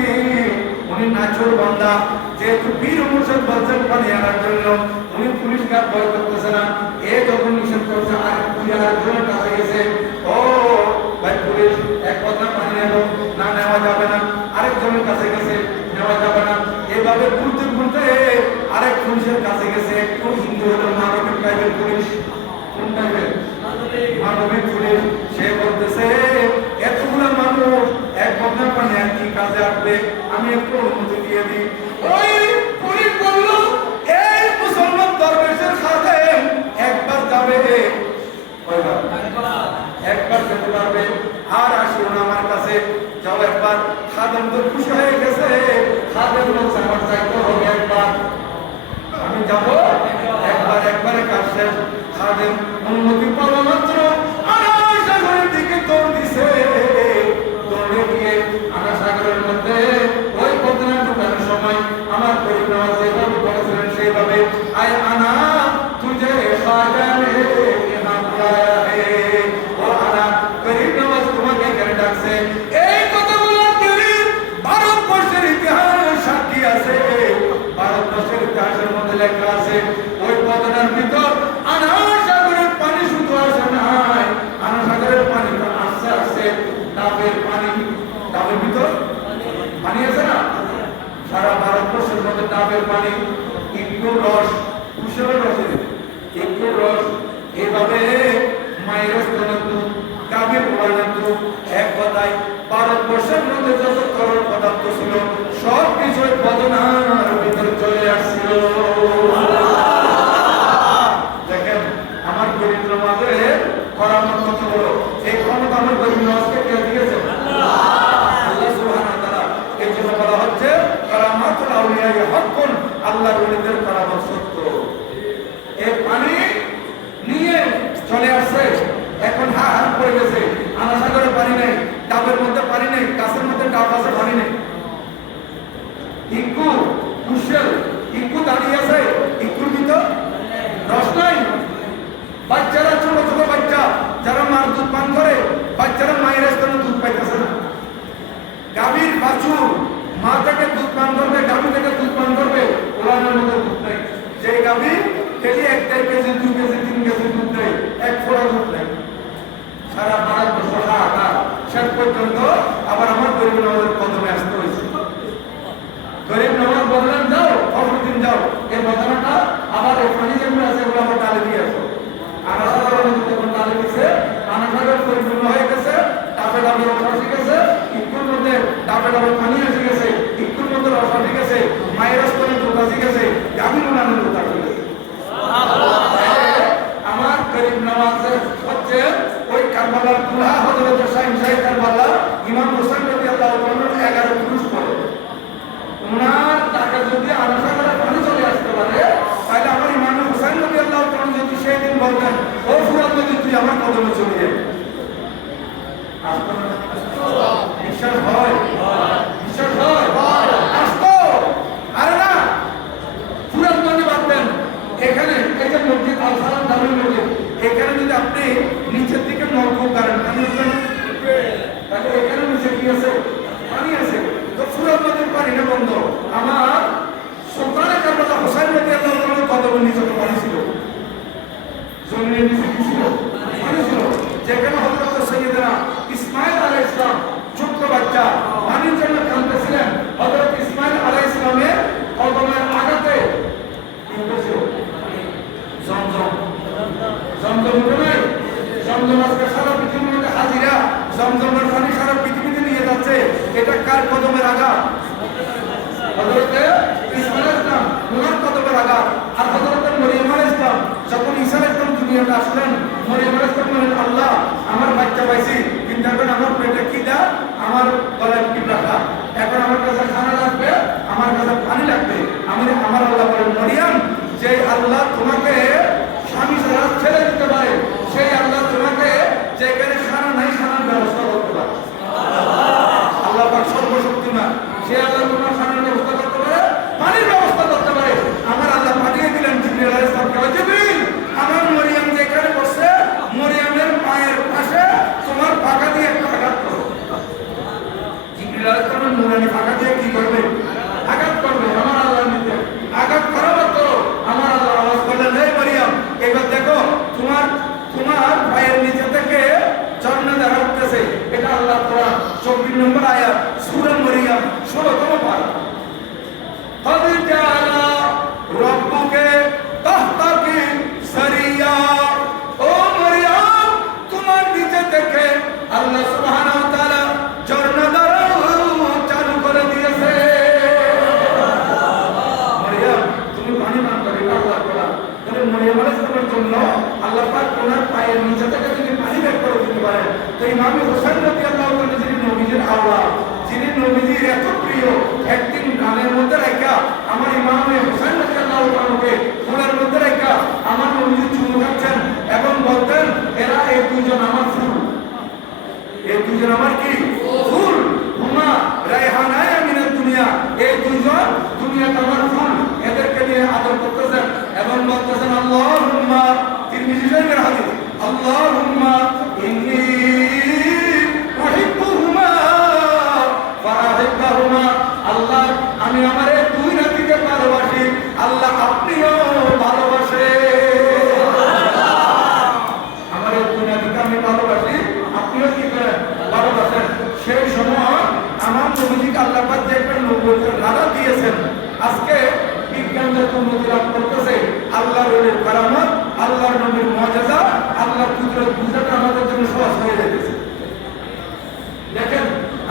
উনি নাচুর বান্দা, যেহেতু পীর মুর্শিদ বলছেন পানি আনার জন্য, উনি পুলিশ গার্ড ভয় করতেছে না। এ যখন নিষেধ করছে আর আরেকজনের কাছে গেছে, ও ভাই পুলিশ এক কথা পানি নেব, না নেওয়া যাবে না। আরেকজনের কাছে গেছে, নেওয়া যাবে না। এভাবে ঘুরতে ঘুরতে আরেক পুলিশের কাছে গেছে, একটু হিন্দু হলো মানবিক টাইপের পুলিশ। কোন টাইপের? মানবিক পুলিশ। সে বলতেছে এতগুলো মানুষ এক বদনা পানি আর কি কাজে আসবে, আমি একটু অনুমতি দিয়ে দিই। ওই পুলিশ বলল এই মুসলমান দরবেশের খাদেম একবার যাবে, একবার যেতে পারবে, আর আসিও না আমার কাছে, যাও একবার। খাদেম তো খুশি হয়ে গেছে, খাদেম বলছে আমার যাইতে হবে একবার, আমি যাব একবার। একবারে কাজ শেষ। খাদেম অনুমতি পাওয়া মাত্র আনা সাগরের দিকে দৌড় দিছে। দৌড়ে গিয়ে আনা সাগরের মধ্যে ওই পদ্মা ঢুকানোর সময় আমার গরিব নওয়াজ যেভাবে বলেছিলেন সেইভাবে, আয় আনা তুঝে খাজানে ইহা বুলায়া হে, ও আনা গরিব নওয়াজ তোমাকে এখানে ডাকছে। এই কথা বলার গরিব ভারতবর্ষের ইতিহাস সাক্ষী আছে, ভারতবর্ষের ইতিহাসের মধ্যে লেখা আছে ওই পদ্মার ভিতর আনা সাগরের পানি শুধু আসে নাই, আনা সাগরের পানি তো আসছে আসছে ডাবের পানি, ডাবের ভিতর পানি আছে না, সারা ভারতবর্ষের মধ্যে ডাবের পানি, ইঁদুর রস, কুশের রস, ইঁদুর রস, এইভাবে মায়ের স্তনের দুধ, গাভীর গোড়ানোর দুধ, এক কথায় ভারতবর্ষের মধ্যে যত তরল পদার্থ ছিল সব কিছুই পদ্মার ভিতরে চলে আসছিল। দেখেন আমার গরিব নওয়াজের করামত কত বড়, এই ক্ষমতা আমার গরিব নওয়াজকে কে দিয়েছে? আল্লাহ সুবহানাহু ওয়া তাআলা। এই জন্য বলা হচ্ছে কারামাতুল আউলিয়া হাক্কুন, আল্লাহর ওলিদের কারামত সত্য। এই পানি নিয়ে চলে আসছে, এখন হার পড়ে গেছে, আনা সাগরে পানি নেই, ডাবের মধ্যে পানি নেই, গাছের মধ্যে ডাব আছে, পানি নেই। ইকু কুশেল, ইকু দাঁড়িয়ে আছে, ইকুর ভিতর রস নাই। বাচ্চারা, ছোট ছোট বাচ্চা যারা মার দুধ পান করে, বাচ্চারা মায়ের স্তনে দুধ পাইতেছে না। গাভীর বাছুর মা থেকে দুধ পান করবে, গাভী থেকে দুধ পান করবে, ওলানের মধ্যে দুধ নেই। যে গাভী খেলি 1-1.5 কেজি, 2 কেজি, 3 কেজি দুধ নেই, এক ফোঁটা দুধ নেই। সারা ভারতবর্ষ হাহাকার, শেষ পর্যন্ত আবার আমার গরিব নওয়াজের কদমে আসতে হয়েছে। গরিব নওয়াজ বললেন যাও ফখরুদ্দিন যাও, এই ঘটনাটা আবার এই পানি যেগুলো আছে এগুলো আমার ডালে দিয়ে আসো। আনাসাগরের মধ্যে যখন ডালে দিচ্ছে, আনাসাগর পরিপূর্ণ হয়ে গেছে, ডাবে ডাবে রস আসে গেছে, ইকুর মধ্যে ডাবে ডাবে পানি এসে গেছে, ইকুর মধ্যে রস আসে গেছে, মায়ের স্তনে দুধ আসে গেছে, গাভীর উনানের দুধ আসে গেছে। আমার গরিব নওয়াজের হচ্ছে ওই কারবালার দুলহা হযরত শাহ কারবালা ইমাম হোসেন রাদিয়াল্লাহু তাআলার 11 পুরুষ পড়ে। ওনার টাকা যদি আনাসাগরে পানি চলে আসতে পারে, তাহলে আমার ইমাম হোসেন রাদিয়াল্লাহু তাআলা যদি সেই দিন বলতেন ও ফুরাত নদী তুই আমার কদমে চলে আয়, বিশ্বাস হয়? বিশ্বাস হয়? আসতো? আরে না, ফুরাত নদী বাঁধতেন এখানে, এই যে মসজিদ আল সালাম দারুল মসজিদ, এখানে যদি আপনি নিচের দিকে নলকূপ করেন, পানি উঠবে না? তাহলে এখানে নিচে কি আছে? পানি আছে। তো ফুরাত নদীর পানি না বন্ধ। আমার সুলতানে কারবালা হোসেন রাদিয়াল্লাহু তাআলার কদমের নিচে তো পানি ছিল, জমিনের নিচে কি ছিল? পানি ছিল। যেখানে হযরত সাইয়েদনা ইসমাঈল আলাইহিস সালাম ছোট্ট বাচ্চা পানির জন্য কাঁদতেছিলেন, হযরত ইসমাঈল আলাইহিস সালামের কদমের আঘাতে জমজম জমজমের পানি সারা পৃথিবীতে নিয়ে যাচ্ছে, এটা কার কদমের আঘাত? হযরতে ঈসা আলাইহিস সালাম ওনার কদমের আঘাত। আর হযরতে মরিয়ম আলাইহিস সালাম যখন ঈসা আলাইহিস সালাম দুনিয়াতে আসলেন, মরিয়ম আলাইহিস সালাম বললেন, আল্লাহ আমার বাচ্চা পাইছি, কিন্তু এখন আমার পেটে খিদা, আমার গলায় পিপাসা, এখন আমার কাছে খানা লাগবে, আমার কাছে পানি লাগবে। আমার আল্লাহ বলেন, মরিয়ম, যে আল্লাহ তোমাকে স্বামী ছাড়া ছেড়ে দিতে পারে, সেই আল্লাহ তোমাকে যেখানে খানা নাই খানার ব্যবস্থা করতে পারে। আল্লাহ পাক সর্বশক্তিমান, সে আল্লাহ তোমার খানার ব্যবস্থা করতে পারে, পানির ব্যবস্থা করতে পারে। আমার আল্লাহ পাঠিয়ে দিলেন জিবরিল আলাইহিস সালামকে, জিবরিল আমার মরিয়ম যেখানে বসে, মরিয়মের পায়ের পাশে তোমার পাকা দিয়ে একটা আঘাত করো। জিবরিল আলাইহিস সালাম নুরানি পাকা দিয়ে কি করবে? আঘাত করবে। আমার আল্লাহ নিতে আঘাত করা মাত্র আমার আল্লাহ আওয়াজ করলেন, হে মরিয়ম, এবার দেখো তোমার পায়ের নিচে থেকে ঝর্ণা ধারা উঠতেছে। এটা আল্লাহ কোরআন 24 নম্বর আয়াত, সূরা মরিয়ম 16তম পারা। قد جعل ربك تحتك سريا, ও মরিয়ম তোমার নিচে থেকে আল্লাহ সুবহানাহু ওয়া তাআলা ঝর্ণা ধারা চালু করে দিয়েছে। মরিয়ম তুমি পানি পান করে আল্লাহ কোরআন, তাহলে মরিয়ম আলাইহিস সালামের জন্য আল্লাহ পাক ওনার পায়ের নিচে থেকে যদি পানি বের করে দিতে পারেন, তো ইমাম হোসেন রাদিয়াল্লাহু তাআলা যিনি নবীজির আওলাদ, যিনি নবীজির এত প্রিয়, একদিন গানের মধ্যে রাখা আমার ইমাম হোসেন রাদিয়াল্লাহু তাআলাকে ফুলের মধ্যে রাখা আমার নবীজি চুমু খাচ্ছেন এবং বলতেন, এরা এই দুইজন আমার ফুল, এই দুইজন আমার কি ফুল, হুমা রায়হানায়ে মিনাদ দুনিয়া, এই দুইজন দুনিয়াতে আমার ফুল। এদেরকে নিয়ে আদর করতেছেন এবং বলতেছেন, আল্লাহুম্মা, তিরমিজি শরীফের হাদিস, আল্লাহুম্মা ইন্নী উহিব্বুহুমা ফাআহিব্বুহুমা, আল্লাহ আমি আমার এই দুই নাতিকে ভালোবাসি, আল্লাহ আপনিও ভালোবাসেন। আমার এই দুই নাতিকে আমি ভালোবাসি, আপনিও কি করেন? ভালোবাসেন। সেই সময় আমার নবীজিকে আল্লাহ পাক যে একটা নবুয়তের রাডা দিয়েছেন, আজকে বিজ্ঞান যত উন্নতি লাভ করতেছে, আল্লাহর ওলির কারামত, আল্লাহর নবীর মুআজিজা, আল্লাহর কুদরত বুঝাটা আমাদের জন্য সহজ হয়ে যাচ্ছে। দেখেন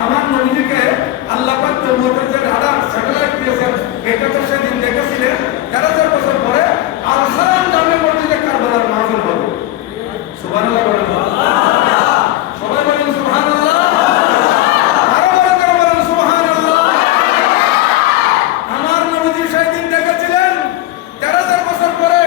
আমার নবীজিকে আল্লাহ পাক নবুয়তের যে রাডার স্যাটেলাইট দিয়েছেন, এটা তো সেদিন দেখেছিলেন 1000 বছর পরে আল-হারাম জামে মসজিদে কারবালার মাহফিল হবে। সুবহানাল্লাহ বলেন, সবাই বলেন সুবহানাল্লাহ, আরো বলেন সুবহানাল্লাহ। আমার নবীজি সেদিন দেখেছিলেন 1000 বছর পরে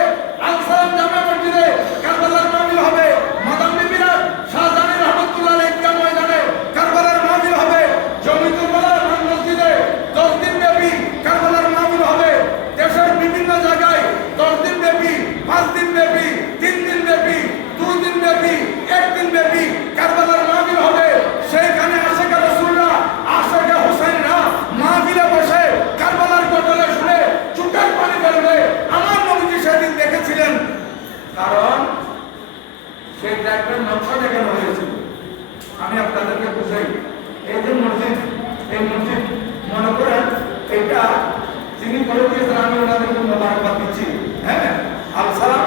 আল-হারাম জামে মসজিদে কারবালার মাহফিল হবে। মাদাম বিবিরা শাহজাহান রহমাতুল্লাহ আলাইহি ময়দানে কারবালার মাহফিল হবে। জমিতুল বালার মসজিদে 10 দিন ব্যাপী কারবালার মাহফিল হবে। দেশের বিভিন্ন জায়গায় 10 দিন ব্যাপী, 5 দিন ব্যাপী, 3 দিন ব্যাপী, 2 দিন ব্যাপী, 1 দিন ব্যাপী কারবালার মাহফিল হবে। সেইখানে আশিকা রাসূলরা, আশিকা হুসাইনরা মাহফিলে বসে কারবালার ঘটনা শুনে চোখের পানি ফেলবে। আমার নবীজি সেদিন দেখেছিলেন, কারণ সেই জায়গার নকশা দেখানো হয়েছিল। আমি আপনাদেরকে বুঝাই, এই যে মসজিদ, এই মসজিদ মনে করেন এটা যিনি করে দিয়েছেন, আমি ওনাদেরকে মোবারকবাদ দিচ্ছি। হ্যাঁ, আল-সালাম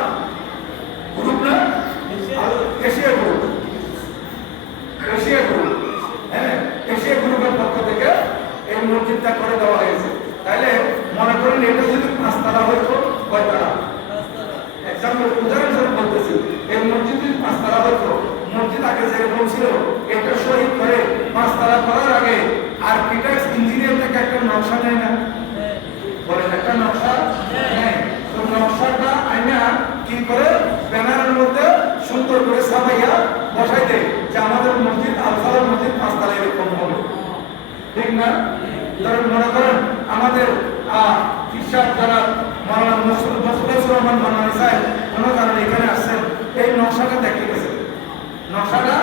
গ্রুপ না, এশিয়া গ্রুপ, এশিয়া গ্রুপ, হ্যাঁ, এশিয়া গ্রুপের পক্ষ থেকে এই মসজিদটা করে দেওয়া হয়েছে। তাইলে মনে করেন এটা যদি 5 তলা হইতো, কয় তলা? এক্সাম্পল উদাহরণস্বরূপ বলতেছি, এই মসজিদ যদি 5 তলা হইতো, মসজিদ আগে যেরকম ছিল এটা শহীদ করে 5 তলা করার আগে আর্কিটেক্ট ইঞ্জিনিয়ার থেকে একটা নকশা নেয় না? বলেন, একটা নকশা নেয়। তো নকশাটা আইনা কি করে ব্যানারের মধ্যে সুন্দর করে ছাপাইয়া বসাই দেয় যে আমাদের মসজিদ আল-সালাম মসজিদ 5 তলা এরকম হবে, ঠিক না? ধরুন মনে করেন আমাদের বিশ্বাস যারা মাওলানা মুসলিম রহমান মানানি সাহেব কোনো কারণে এখানে আসছেন, এই নকশাটা দেখে গেছেন, নকশাটা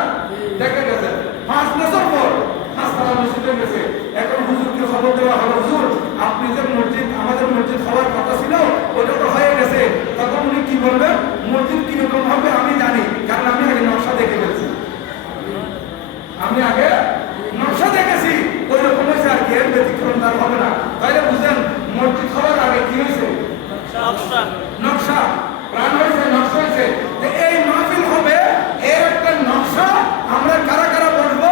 দেখে গেছেন। 5 বছর পর 5 তলা মসজিদে গেছে। এখন হুজুরকে খবর দেওয়া হলো, হুজুর আপনি যে মসজিদ, আমাদের মসজিদ হওয়ার কথা ছিল ওটা তো হয়ে গেছে। তখন উনি কি বলবেন, মসজিদ কিরকম হবে আমি জানি, কারণ আমি আগে নকশা দেখে গেছি, আমি আগে নকশা দেখেছি, ওই রকম হয়েছে, আর কি এর ব্যতিক্রম তার হবে না। তাইলে বুঝেন মসজিদ হওয়ার আগে কি হয়েছে? নকশা, প্রাণ হয়েছে, নকশা হয়েছে। এই মাহফিল হবে এর একটা নকশা। আমরা কারা কারা বসবো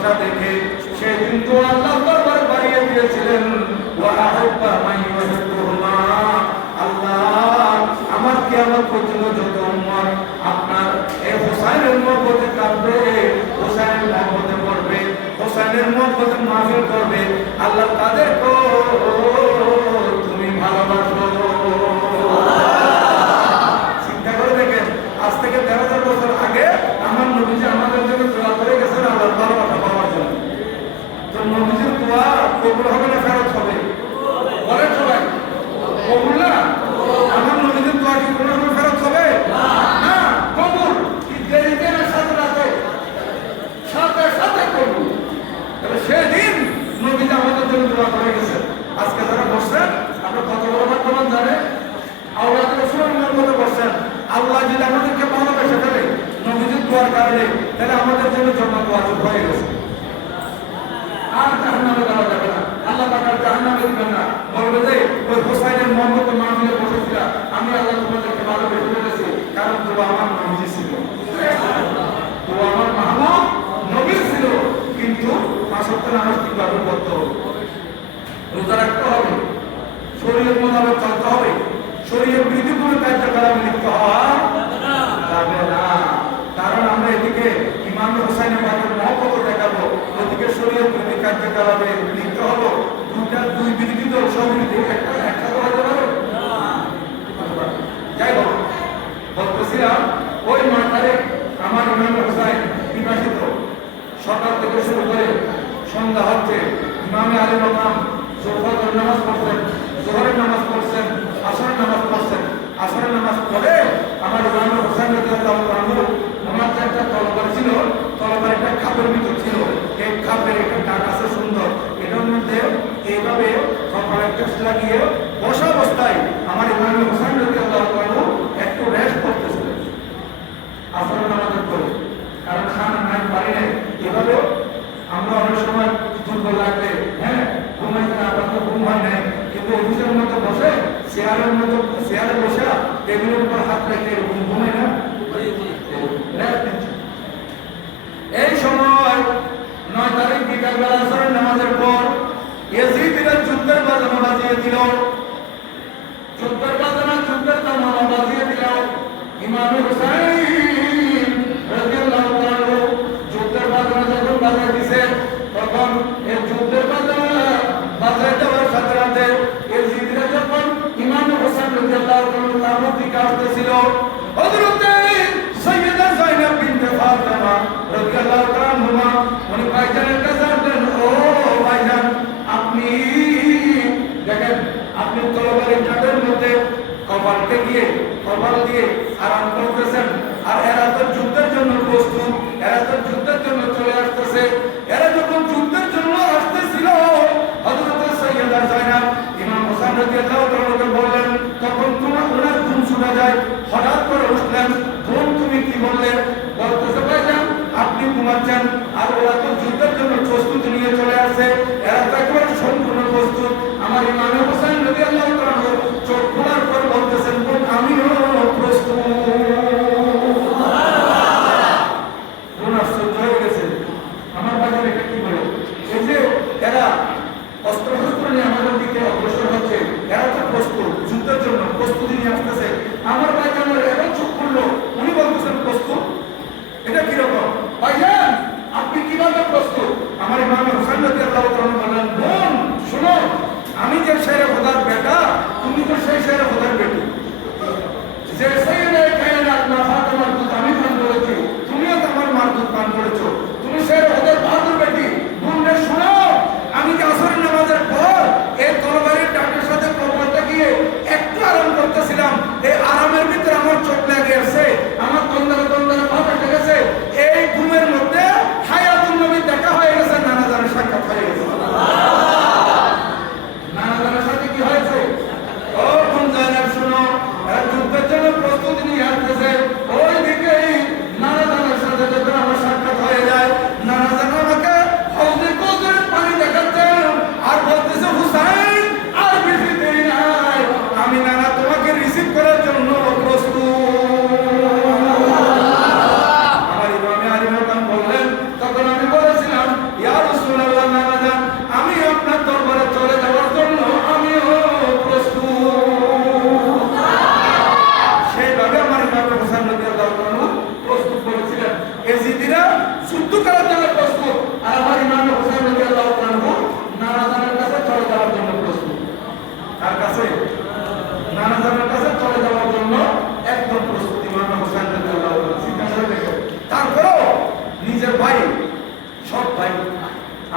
ভালোবাসা দেখে সেদিন তো আল্লাহ দরবারে বাড়িয়ে দিয়েছিলেন ওয়া আহাব্বা মান ইউহিব্বুহুমা। আল্লাহ আমার কিয়ামত পর্যন্ত যত উম্মত আপনার এই হোসাইনের মহব্বতে কাঁদবে, হোসাইনের মহব্বতে পড়বে, হোসাইনের মহব্বতে মাহফিল করবে, আল্লাহ তাদেরকে তুমি ভালোবাসো। চিন্তা করে দেখেন, আজ থেকে ১৩,০০০ বছর আগে আমার নবীজি আমাদের জন্য দোয়া করে গেছেন আল্লাহর ভালোবাসা পাওয়ার জন্য। তো নবীজির দোয়া কবুল হবে না ফেরত হবে? বলেন সবাই, কবুল না? আমার নবীজির দোয়া কি কোনো সময় ফেরত হবে না? কবুল কি দেরিতে না সাথে রাতে? সাথে সাথে কবুল। তবে সেদিন নবীজি আমাদের জন্য দোয়া করে গেছেন। আজকে যারা বসছেন আপনার কত বড় বর্তমান জানে আওলাদ রাসূলের মহব্বতে বসছেন। আল্লাহ যদি আমাদেরকে ভালোবেসে ফেলে নবীজির দোয়ার কারণে, তাহলে আমাদের জন্য জান্নাত ওয়াজিব হয়ে গেছে। আর জাহান্নামে যাওয়া যাবে না। আল্লাহ পাক আর জাহান্নামে দিবেন না। বলবে যে ওই হোসাইনের মহব্বতে মাহফিলে বসেছিলাম, আমি আল্লাহ তোমাদেরকে ভালোবেসে ফেলেছি, কারণ দোয়া আমার নবী ছিল, দোয়া আমার মাহবুব নবী ছিল। কিন্তু ৫ ওয়াক্ত নামাজ ঠিকভাবে পড়তে হবে, রোজা রাখতে হবে, শরীয়ত মোতাবেক চলতে হবে, শরীয়ত বিধি কোনো কার্যকলাপে লিপ্ত হওয়া যাবে না। কারণ আমরা এদিকে ইমাম হোসাইনের পাকের মহব্বত দেখাবো, ওদিকে শরীয়ত বিধি কার্যকলাপে লিপ্ত হবো। দুই বিধি তো সবিধি একসাথে হতে পারে? যাই হোক, বলতেছিলাম ওই ৯ তারিখ আমার ইমাম হোসাইন বিবাহিত। সকাল থেকে শুরু করে সন্ধ্যা হচ্ছে ইমামে আলী মাকাম জোহরের নামাজ পড়ছেন, জোহরের নামাজ পড়ছেন, আসরের নামাজ পড়ছেন। আসরের নামাজ পড়ে আমার ইমাম হোসেন রাদিয়াল্লাহু আনহু ওনার যে একটা তরবারি ছিল, তরবারি একটা খাপের ভিতর ছিল। এই খাপের একটা কাঠ আছে সুন্দর, এটার মধ্যে এইভাবে কপালে টেস্ট লাগিয়ে বসা অবস্থায় আমার ইমাম হোসেন রাদিয়াল্লাহু আনহু একটু রেস্ট করতেছিলেন আসরের নামাজের পরে। কারণ খান নাই পারি নাই, এভাবে আমরা অনেক সময় দুর্বল লাগলে ঘুমাইতে না পারলে ঘুম হয় নাই, কিন্তু অফিসের মধ্যে বসে চেয়ারে বসে টেবিলের উপর হাত রেখে ঘুমায় না। এই সময় ৯ তারিখ বিকালবেলা আসরের নামাজের পর ইয়াজিদরা যুদ্ধের বাজনা বাজিয়ে দিল, যুদ্ধের বাজনা যুদ্ধের তামামা বাজিয়ে দিল। ইমাম হুসাইন রাদিয়াল্লাহু আনহু যুদ্ধের বাজনা যখন বাজিয়ে দিছে, তখন এই যুদ্ধের বাজনা বাজিয়ে দেওয়ার সাথে সাথে ইয়াজিদরা যখন ইমাম হুসাইন রাদিয়াল্লাহু আনহু তার দিকে আসতেছিল, হযরত সাইয়্যিদা যায়েনব বিনতে ফাতেমা রাদিয়াল্লাহু আনহা উনি ভাইজানের কাছে আসলেন, ও ভাইজান আপনি দেখেন, আপনি তরবারির কাঁধের মধ্যে কপালকে গিয়ে কপাল দিয়ে আরাম করতেছেন, আর এরা তো যুদ্ধের জন্য প্রস্তুত, এরা তো যুদ্ধের জন্য চলে আসতেছে। এরা যখন যুদ্ধের জন্য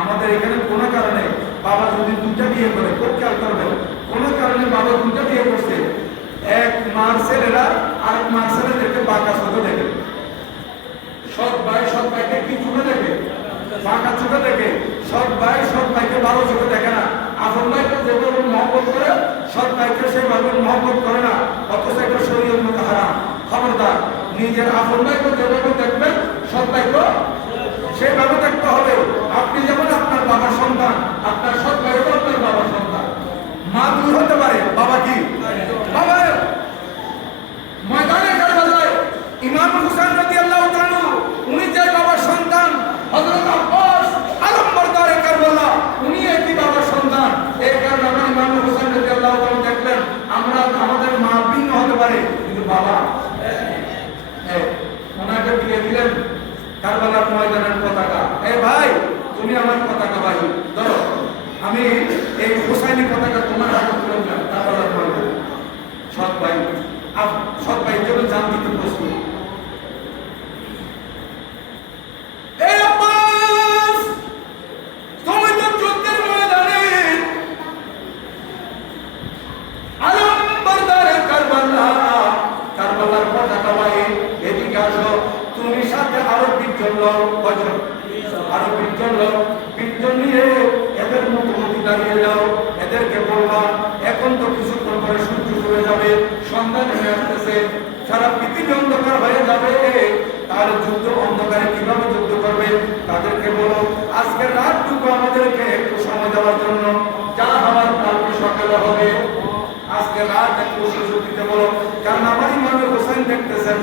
আমাদের এখানে কোনো কারণে বাবা যদি দুটা বিয়ে করে, খুব খেয়াল করবেন, কোনো কারণে বাবা দুটা বিয়ে করছে, এক মার ছেলেরা আর এক মার ছেলেদেরকে বাঁকা চোখে দেখে, সৎ ভাইকে কি চোখে দেখে? বাঁকা চোখে দেখে। সৎ ভাইকে ভালো চোখে দেখে না। আপন ভাইকে যেভাবে মহব্বত করে, সৎ ভাইকে সেভাবে মহব্বত করে না, অথচ এটা শরীয়ত মতো হারাম। খবরদার, নিজের আপন ভাইকে যেভাবে দেখবেন, সৎ ভাইকে সেভাবে দেখতে হবে। আপনি যেমন আপনার বাবার সন্তান, আপনার সৎ ভাইও আপনার বাবার সন্তান। মা দুই হতে পারে, বাবা কি? বাবা। ময়দানে কারবালায় ইমাম হুসাইন রাদিয়াল্লাহু তাআলা উনি যে বাবার সন্তান, হযরত আব্বাস আলমবরদারে কারবালা উনি একই বাবার সন্তান। এই কারণে আমরা ইমাম হুসাইন রাদিয়াল্লাহু তাআলা দেখলেন, আমরা আমাদের মা ভিন্ন হতে পারে কিন্তু বাবা ওনাকে দিয়ে দিলেন কারবালার ময়দানের পতাকা। এই ভাই, তুমি আমার পতাকা ভাই ধরো, আমি এই হুসাইনি পতাকা তোমার হাতে তুলে দিলাম কারবালার ময়দানে। সৎ ভাই জন্য জান দিতে প্রস্তুত। এই আব্বাস, তুমি তো যুদ্ধের ময়দানে আলমবরদারে কারবালার পতাকা ভাই এদিকে আসো। তুমি সাথে আরো 20 জন লোক, আরো 20 লোক নিয়ে এদের মুখোমুখি দাঁড়িয়ে যাও। এদেরকে বলবা, এখন তো কিছুক্ষণ পরে সূর্য ডুবে যাবে, সন্ধ্যা নেমে আসতেছে, সারা পৃথিবী অন্ধকার হয়ে যাবে, তাহলে যুদ্ধ অন্ধকারে কিভাবে যুদ্ধ করবে? তাদেরকে বলো আজকের রাতটুকু আমাদেরকে একটু সময় দেওয়ার জন্য, যা হওয়ার কালকে সকালে হবে, আজকে রাত একটু সুযোগ দিতে বলো। কারণ আমার ইমাম হোসেন দেখতেছেন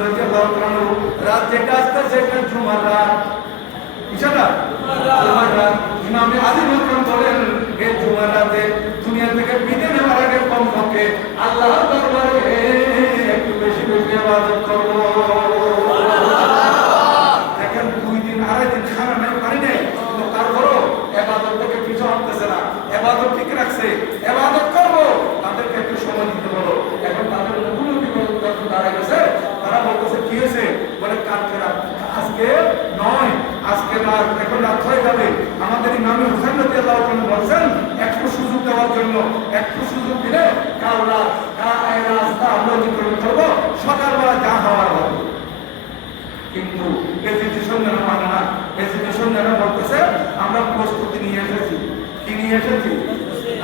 রাত যেটা আসতেছে এটা জুমার রাত। ইমামে আলী মাকরাম বলেন, এই জুমার রাতে দুনিয়া থেকে বিদায় নেওয়ার আগে কমপক্ষে আল্লাহর দরবারে একটু বেশি বেশি ইবাদত করব। দেখেন 2 দিন 2.5 দিন খানা নাই, পারি নাই, কিন্তু তারপরও ইবাদত থেকে পিছু হটতেছে না, ইবাদত ঠিক রাখছে, ইবাদত করব। তাদেরকে একটু সময় দিতে বলো। এখন তাদের মুখোমুখি যখন দাঁড়ায় গেছে, তারা বলতেছে কি হয়েছে? বলে কালকে রাত, আজকে নয়, আজকে রাত, এখন রাত হয়ে যাবে। আমাদের ইমাম হুসাইন রাদিয়াল্লাহু তাআলা বলছেন একটু সুযোগ দেওয়ার জন্য, একটু সুযোগ দিলে কাল রাস্তা আমরা অতিক্রম করবো, সকালবেলা যা হওয়ার হবে। কিন্তু এজিটেশন যারা মানে না, এজিটেশন যারা বলতেছে আমরা প্রস্তুতি নিয়ে এসেছি। কি নিয়ে এসেছি?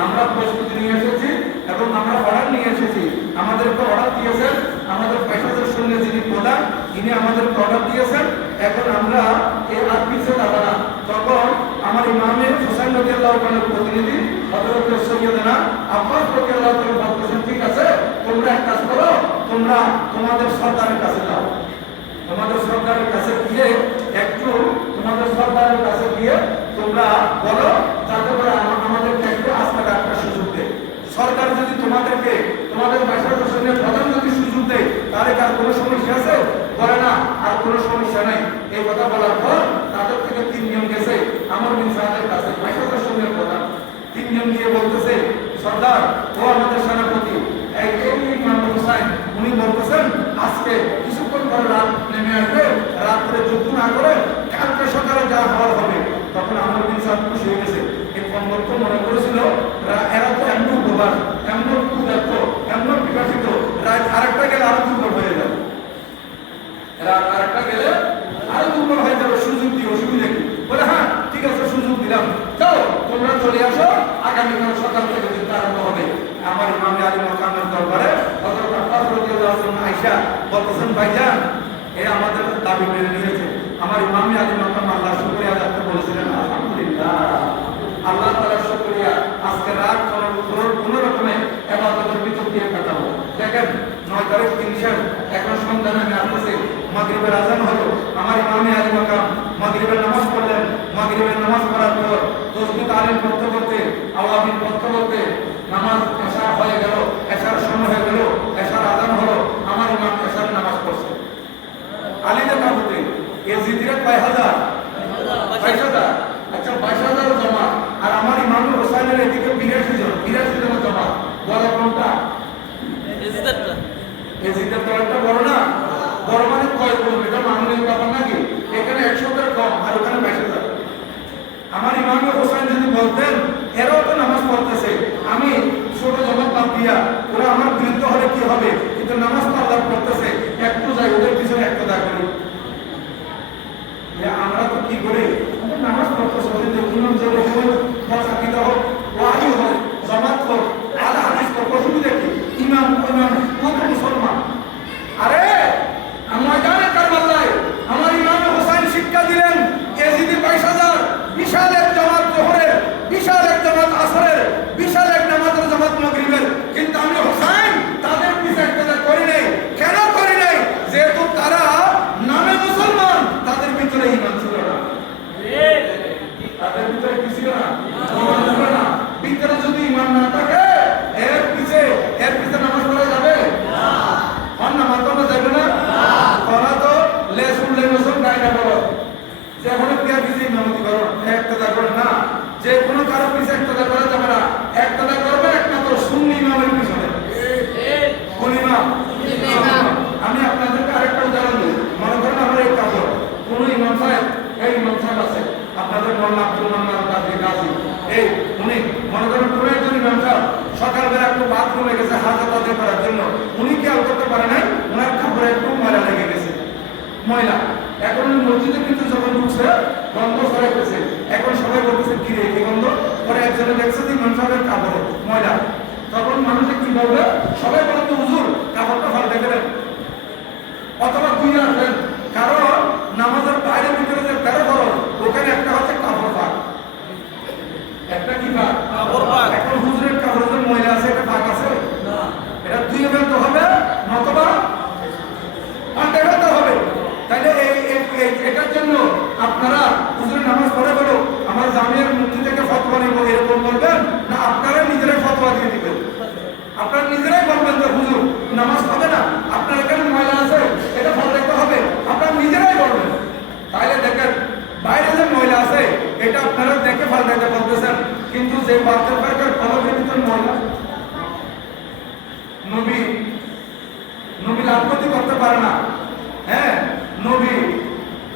আমরা প্রস্তুতি নিয়ে এসেছি এবং আমরা অর্ডার নিয়ে এসেছি। আমাদেরকে অর্ডার দিয়েছেন আমাদের পেশাদার সঙ্গে যিনি প্রধান, ইনি আমাদেরকে অর্ডার দিয়েছেন। এখন আমরা এই আর পিছিয়ে যাব না। তখন আমার ইমামে হুসাইন রাদিয়াল্লাহু তাআলার প্রতিনিধি হযরত সৈয়দনা আব্বাস রাদিয়াল্লাহু তাআলা বলতেছেন, ঠিক আছে, তোমরা এক কাজ করো, তোমরা তোমাদের সরকারের কাছে যাও। তোমাদের সরকারের কাছে গিয়ে একটু তোমাদের সরকারের কাছে গিয়ে তোমরা বলো, যাতে করে আমাদেরকে একটু আস্থা রাখার সুযোগ দেয়। সরকার যদি তোমাদেরকে তোমাদের বাসার সঙ্গে প্রধান যদি সুযোগ দেয়, তাহলে তার কোনো সমস্যা আছে? বলে না, আর কোনো সমস্যা নাই। এই কথা বলার পর তাদের থেকে 3 জন গেছে আমর বিন সাদের কাছে, বাসার সঙ্গে প্রধান। 3 জন গিয়ে বলতেছে, সরদার, ও আমাদের সেনাপতি এই ইমাম হুসাইন, উনি বলতেছেন আজকে কিছুক্ষণ পরে রাত নেমে আসবে, রাত্রে যুদ্ধ না করে কালকে সকালে যা হওয়ার হবে। তখন আমর বিন সাদ খুশি হয়ে গেছে। এই কমবক্ত মনে করেছিল এরা তো এমন উপবাস, এমন ক্ষুধার্ত, এমন বিকাশিত, রাত আরেকটা গেলে আরো দুর্বল হয়ে যাবে, রাত আরেকটা গেলে আরো দুর্বল হয়ে যাবে, সুযোগ দিয়ে অসুবিধা কি? বলে হ্যাঁ ঠিক আছে, সুযোগ দিলাম, চলো তোমরা চলে আসো, আগামীকাল সকাল থেকে যুদ্ধ আরম্ভ হবে। আমার ইমামে আলী মাকামের দরবারে হযরত আব্বাস রাদিয়াল্লাহু তাআলা আয়েশা বলতেছেন, ভাইজান এরা আমাদের দাবি মেনে নিয়েছে। আমার ইমামে আলী মাকাম আল্লাহ শুকরিয়া আদায় করতে বলেছিলেন, আলহামদুলিল্লাহ, আল্লাহ তাআলার শুকরিয়া, আজকে রাত কোনো রকমে ইবাদতের ভিতর দিয়ে কাটাবো। দেখেন 9 তারিখ 3 এখন সন্ধ্যা নেমে আসতেছে, মাগরিবের আযান হলো। আমার ইমামে আলী মাকাম মাগরিবের নামাজ পড়লেন। মাগরিবের নামাজ পড়ার পর তাসবিহ তাহলিল পড়তে পড়তে, আওয়ামিল পড়তে পড়তে নামাজ এশা হয়ে গেল, এশার সময় হয়ে গেল, এশার আযান হলো। আমার ইমাম এশার নামাজ পড়ছে আলীদের কাবুতে। এজিদিরা কয় হাজার? 22,000। আচ্ছা 22,000 জমা, আর আমার ইমাম হোসাইনের এদিকে 82 জন জমা। বড় কোনটা? এজিদের দলটা বড় না? বড় মানে কয় গুণ? এটা মামুলি ব্যাপার নাকি? এখানে 100 কম আর ওখানে 22,000। আমার ইমাম হোসেন যদি বলতেন এরাও তো নামাজ পড়তেছে, আমি ছোট জবাব বাদ দিয়া ওরা আমার বিরুদ্ধে হলে কি হবে, কিন্তু নামাজ তো আল্লাহ পড়তেছে, একটু যাই ওদের পিছনে একটা দা করি। আমরা তো কি করি, নামাজ পড়তেছে ওদের ইমাম যে চাকরিটা হোক, ওয়াহি হোক, জামাত হোক, আলা হাদিস হোক, অসুবিধা কি? ইমাম ইমাম কত মুসলমান। আরে আমার জানে কারবালায় আমার ইমাম হোসেন শিক্ষা দিলেন এজিদি 22,000, বিশাল এক জামাত জোহরের, বিশাল এক জামাত আসরের, বিশাল এক নামাজের জামাত মাগরিবের, কিন্তু আমি হোসেন তাদের পিছে একটা করি নাই। কেন করি নাই? যেহেতু তারা নামে মুসলমান, তাদের ভিতরে ঈমান ছিল না। তাদের ভিতরে কি ছিল না? ঈমান ছিল না। ভিতরে যদি ঈমান না থাকে এর পিছে নামাজ পড়া যাবে না। আর নামাজ পড়া যাবে না। ওরা তো লেস উল্লে মুসলমান গায়না করো, যে কোনো পিয়ার পিছে ইমামতি করো, একটা করো না, যে কোনো কারো পিছে একটা করা যাবে না। একটা করবে একমাত্র সুন্নি ইমামের পিছনে। কোন ইমাম? আমি আপনাদেরকে আরেকটা উদাহরণ দিই। মনে করেন আমার এই কাপড়, কোন ইমাম সাহেব, এই ইমাম সাহেব আছে আপনাদের মোল্লা আব্দুল মান্নান কাজী গাজী, এই উনি মনে করেন কোন একজন ইমাম সাহেব সকালবেলা একটু বাথরুমে গেছে হাজার তাদের করার জন্য, উনি খেয়াল করতে পারে নাই ওনার কাপড়ে একটু ময়লা লেগে গেছে, ময়লা। এখন মসজিদের কিন্তু যখন ঢুকছে গন্ধ সরে গেছে, এখন সবাই বলতেছে কি রে কি গন্ধ, পরে একজনে দেখছে যে ইমাম সাহেবের কাপড় ময়লা, তখন মানুষে কি বলবে? সবাই বলতো হুজুর কাপড়টা পাল্টে গেলেন, অথবা ধুয়ে আসবেন। কারণ নামাজের বাইরে ভিতরে যে 13 খরচ, ওখানে একটা হচ্ছে কাপড় পাক, একটা কি পাক? কাপড় পাক। এখন হুজুরের কাপড়ের ময়লা আছে, এটা পাক আছে না, এটা ধুয়ে ফেলতে হবে নতুবা পাল্টে ফেলতে হবে। তাইলে এটার জন্য আপনারা হুজুরের নামাজ পড়ে বলো আমার জামিয়ার মুক্তি থেকে ফতোয়া নিব এরকম বলবেন না আপনারা নিজেরাই ফতোয়া দিয়ে দিবেন? আপনারা নিজেরাই বলবেন যে হুজুর নামাজ হবে না, আপনার এখানে ময়লা আছে, এটা পাল্টাতে হবে, আপনারা নিজেরাই বলবেন। তাইলে দেখেন বাইরে যে ময়লা আছে এটা আপনারা দেখে পাল্টাতে বলতেছেন, কিন্তু যে বাচ্চার পার্কের ফলকের ভিতর ময়লা, নবী লাভ করতে পারে না। হ্যাঁ, নবী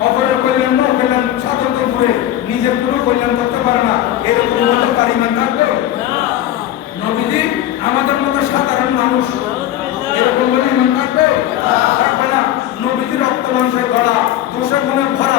অপরের কল্যাণ না কল্যাণ সাধন করে নিজের কোনো কল্যাণ করতে পারে না, এরকম বলতে পারি মান থাকবে না। নবীজি আমাদের মতো সাধারণ মানুষ, এরকম বলে ইমান থাকবে না। নবীজি রক্ত মাংসের গড়া, দোষে গুণে ভরা।